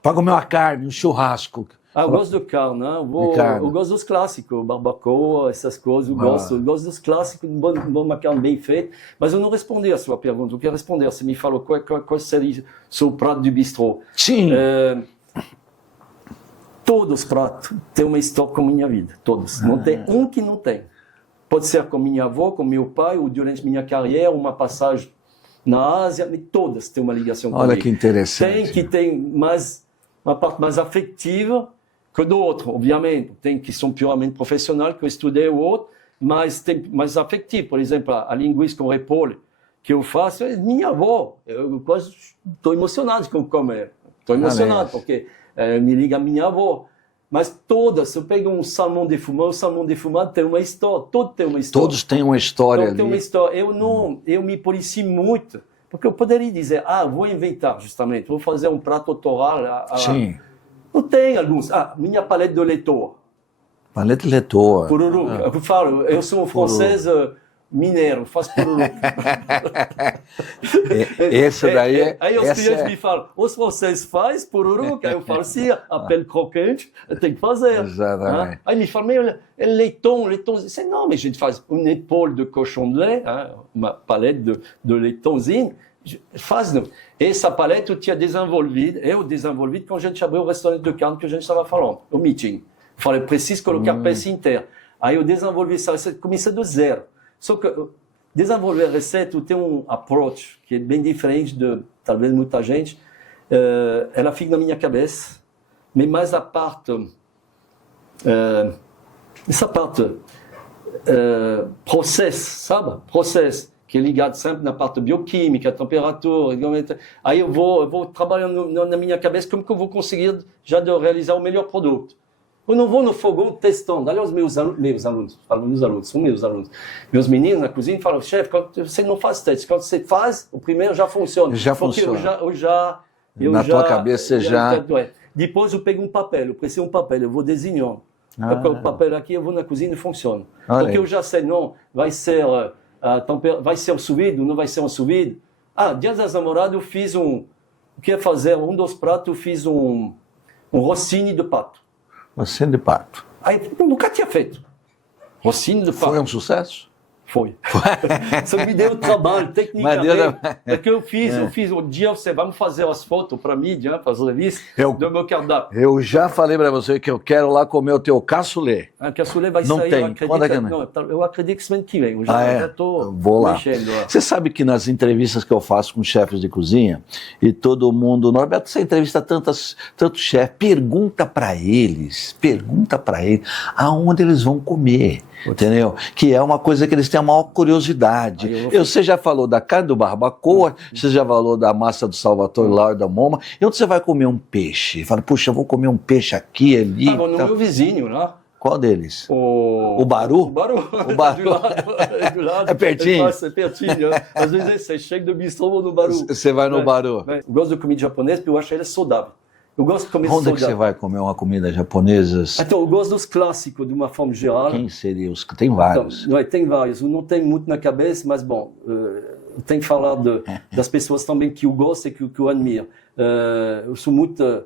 Para comer uma carne, um churrasco. Eu gosto do carne, né? Eu gosto dos clássicos, barbacoa, essas coisas. Eu gosto dos clássicos, uma carne bem feita. Mas eu não respondi a sua pergunta. Eu quero responder. Você me falou qual seria o seu prato de bistrô. Sim. Todos os pratos têm uma história com a minha vida. Todos. Não tem um que não tem. Pode ser com minha avó, com meu pai, ou durante minha carreira, uma passagem na Ásia. Mas todas têm uma ligação comigo. Olha que interessante. Tem uma parte mais afetiva que do outro, obviamente. Tem que são puramente profissionais, que eu estudei o outro, mas tem mais afetivo. Por exemplo, a linguiça com repolho que eu faço é minha avó. Eu quase estou emocionado com comer. Estou emocionado, porque me liga a minha avó. Mas todas, se eu pego um salmão defumado, o salmão defumado tem uma história. Todo tem uma história. Todos têm uma história ali. Tem uma história. Eu me policio muito, porque eu poderia dizer, vou inventar, justamente, vou fazer um prato autoral. Sim. Eu tenho alguns. Minha paleta de leitor. Paleta Leitoa. Pururuca. Eu falo, eu sou um francês mineiro, faço pururuca. Esse daí é... Aí os clientes me falam, os franceses fazem pururuca? Aí eu falo, sim, a pele crocante, tem que fazer. Exatamente. Aí me falam, mais leitão. Não, mas a gente faz uma épaule de cochon de lait, uma palete de leitãozinho, faz. Essa palete eu tinha desenvolvido quando a gente abriu o restaurante de carne que a gente estava falando, o meeting. Falei, preciso colocar peça inteira. Aí eu desenvolvi essa receita, comecei do zero. Só que desenvolver a receita tem um approach que é bem diferente de, talvez, muita gente. Ela fica na minha cabeça, mas mais a parte, essa parte processo, sabe? Processo, que é ligado sempre na parte bioquímica, temperatura. Aí eu vou trabalhando na minha cabeça como que eu vou conseguir já de realizar o melhor produto. Eu não vou no fogão testando. Aliás, meus alunos, são meus alunos. Meus meninos na cozinha falam, chefe, você não faz teste. Quando você faz, o primeiro já funciona. Na tua cabeça você já... Depois eu pego um papel, eu preciso um papel, eu vou desenhando. O papel aqui, eu vou na cozinha e funciona. Porque eu já sei, não, vai ser o sous vide, não vai ser um sous vide. Dia das namoradas eu fiz queria fazer um dos pratos, eu fiz um rossini de pato. Rossini de pato. Aí, eu nunca tinha feito. Rossini de pato. Foi um sucesso? Foi. Só me deu trabalho, tecnicamente. Porque eu fiz um dia, vamos fazer as fotos para a mídia, para as revistas, do meu cardápio. Eu já falei para você que eu quero lá comer o teu cassoulet. Cassoulet vai não sair, tem. Eu acredito. Quando é que não? Eu acredito que semana que vem. Eu já estou mexendo. Você sabe que nas entrevistas que eu faço com chefes de cozinha, e todo mundo, Norberto, você entrevista tantos chefes, pergunta para eles aonde eles vão comer. Entendeu? Que é uma coisa que eles têm a maior curiosidade. Você já falou da carne do barbacoa, você já falou da massa do Salvatore lá da Moma, e onde você vai comer um peixe? Fala, puxa, eu vou comer um peixe aqui, ali. No meu vizinho lá. Qual deles? O Baru? O Baru. Do lado. É pertinho? É pertinho. Às vezes você chega do bistrô no Baru. Você vai no Baru. Eu gosto de comida japonesa porque eu acho ela saudável. Eu gosto de comer Onde é que você vai comer uma comida japonesa? Então, eu gosto dos clássicos, de uma forma geral. Quem seria os? Tem vários. Então, tem vários. Eu não tenho muito na cabeça, mas, bom, eu tenho que falar das pessoas também que eu gosto e que eu admiro. Eu sou muito...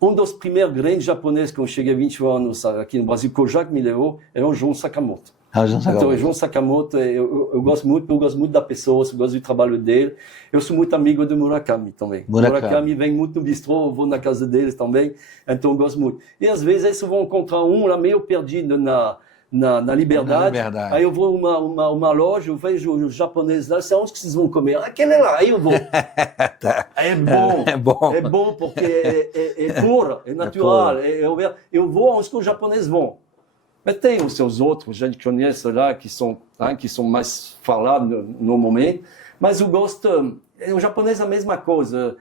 um dos primeiros grandes japoneses que eu cheguei há 20 anos aqui no Brasil, que o Jacques me levou, era o João Sakamoto. Então, o João Sakamoto, eu gosto muito da pessoa, eu gosto do trabalho dele. Eu sou muito amigo do Murakami também. Murakami vem muito no bistrô, eu vou na casa deles também, então eu gosto muito. E às vezes eles vão encontrar um lá meio perdido na Liberdade. Aí eu vou uma loja, eu vejo os japoneses lá, sei onde que vocês vão comer? Aquele lá, aí eu vou. É bom porque é puro, é natural. Eu vou onde os japoneses vão. Mas tem os seus outros, gente que conhece lá, que são mais falados no momento. Mas eu gosto... O japonês é a mesma coisa.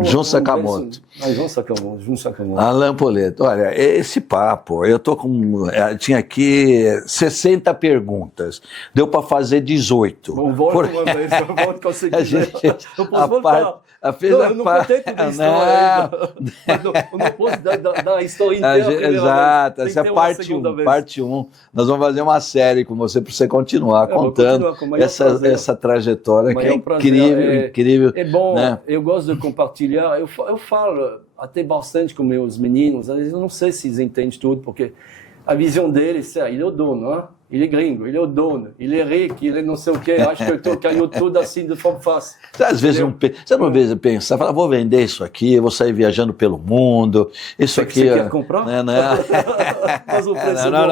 João Sakamoto. João Sakamoto. Alain Poletto, olha, esse papo, eu tô com... tinha aqui 60 perguntas. Deu para fazer 18. Bom, volta uma vez, eu volto com você quiser. Eu posso voltar. Eu não contei toda a história ainda. Eu não posso dar a história inteira. Exato, essa é parte 1. Nós vamos fazer uma série com você para você continuar contando essa trajetória que é incrível. É bom, né? Eu gosto de compartilhar. Eu falo até bastante com meus meninos. Às vezes eu não sei se eles entendem tudo, porque a visão deles é, ele é o dono, né? Ele é gringo, ele é o dono, ele é rico, ele é não sei o quê, acho que eu ganho tudo assim de forma fácil. Às vezes você não vê pensar, fala, vou vender isso aqui, vou sair viajando pelo mundo, isso aqui... Você quer comprar? Mas o preço não.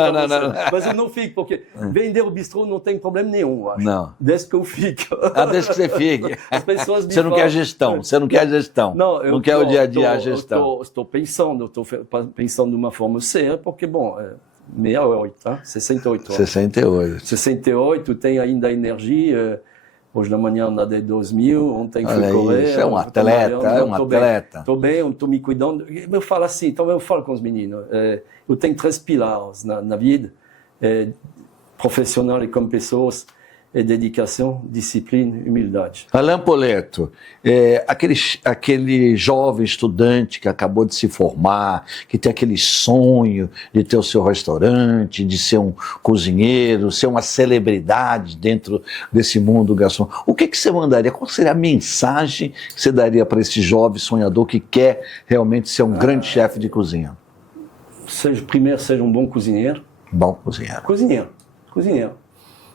Mas eu não fico, porque vender o bistrô não tem problema nenhum, acho. Não. Desde que eu fico. Desde que você fique. As pessoas me você não quer gestão, você não quer gestão. Não quer o dia a dia a gestão. Estou pensando de uma forma séria, porque, bom... 68, tá? 68. 68, tem ainda energia. Hoje da manhã nadei 2000, ontem fui correr. Isso é um atleta, Estou bem, estou me cuidando. Eu falo assim, então eu falo com os meninos. Eu tenho 3 pilares na vida, profissional e como pessoas. é dedicação, disciplina e humildade. Alain Poletto, aquele jovem estudante que acabou de se formar, que tem aquele sonho de ter o seu restaurante, de ser um cozinheiro, ser uma celebridade dentro desse mundo gastronômico, o que você mandaria? Qual seria a mensagem que você daria para esse jovem sonhador que quer realmente ser um grande chefe de cozinha? Primeiro, seja um bom cozinheiro. Bom cozinheiro. Cozinheiro.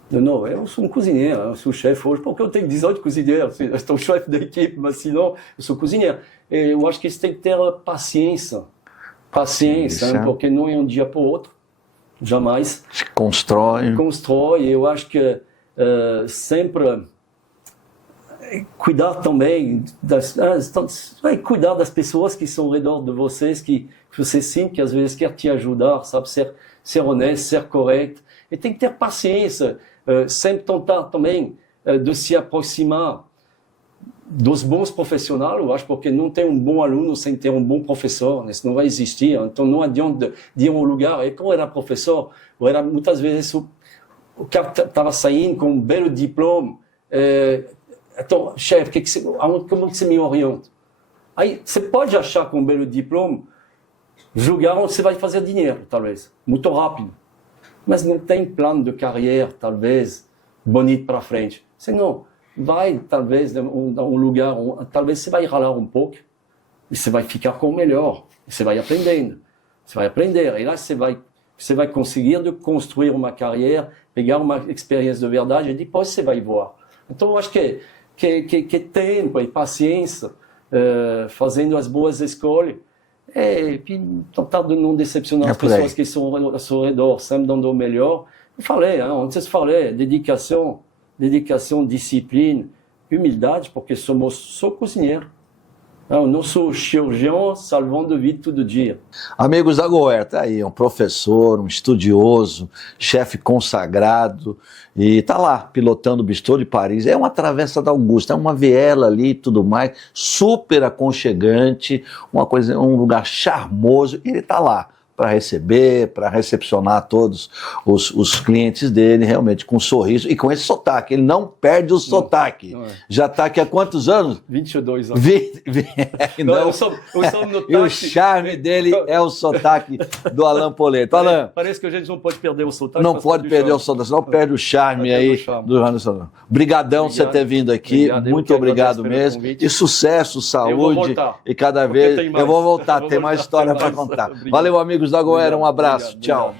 Não, eu sou um cozinheiro, eu sou chefe hoje, porque eu tenho 18 cozinheiros, eu estou chefe da equipe, mas senão eu sou cozinheiro. Eu acho que você tem que ter paciência, porque não é um dia para o outro, jamais. Se constrói. Eu acho que sempre cuidar também cuidar das pessoas que estão ao redor de vocês, que você sente que às vezes quer te ajudar, sabe, ser honesto, ser correto, e tem que ter paciência, sempre tentar também de se aproximar dos bons profissionais, eu acho, porque não tem um bom aluno sem ter um bom professor, isso não vai existir, então não adianta de ir a um lugar, e quando eu era professor, muitas vezes o cara estava saindo com um belo diploma, então, chefe, como você me orienta? Aí você pode achar com um belo diploma, julgar onde você vai fazer dinheiro, talvez, muito rápido. Mas não tem plano de carreira, talvez, bonito para frente. Senão, vai, talvez, a um lugar, talvez você vai ralar um pouco, e você vai ficar com o melhor. E você vai aprendendo. Você vai aprender. E lá, você vai conseguir de construir uma carreira, pegar uma experiência de verdade, e depois você vai voar. Então, eu acho que tempo e paciência, fazendo as boas escolhas, e tentar de não decepcionar as pessoas que estão ao seu redor, sempre dando o melhor. Eu falei, antes eu falei, dedicação, disciplina, humildade, porque sou cozinheiro. Eu não sou cirurgião salvando vida todo dia. Amigos da Goer, tá aí, um professor, um estudioso, chefe consagrado, e tá lá, pilotando o Bistrô de Paris. É uma travessa da Augusta, é uma viela ali e tudo mais, super aconchegante, um lugar charmoso, e ele tá lá para receber, para recepcionar todos os clientes dele, realmente com um sorriso e com esse sotaque. Ele não perde o sotaque. Não é. Já está aqui há quantos anos? 22 anos. Eu sou no e o charme dele é o sotaque do Alain Poletto. Alain, parece que a gente não pode perder o sotaque. Não pode perder o sotaque, senão perde o charme aí do Ronaldo. Obrigadão por você ter vindo aqui. Muito obrigado mesmo. E sucesso, saúde. E cada vez eu vou voltar, tem mais história para contar. Valeu, amigos da Goer, um abraço, tchau.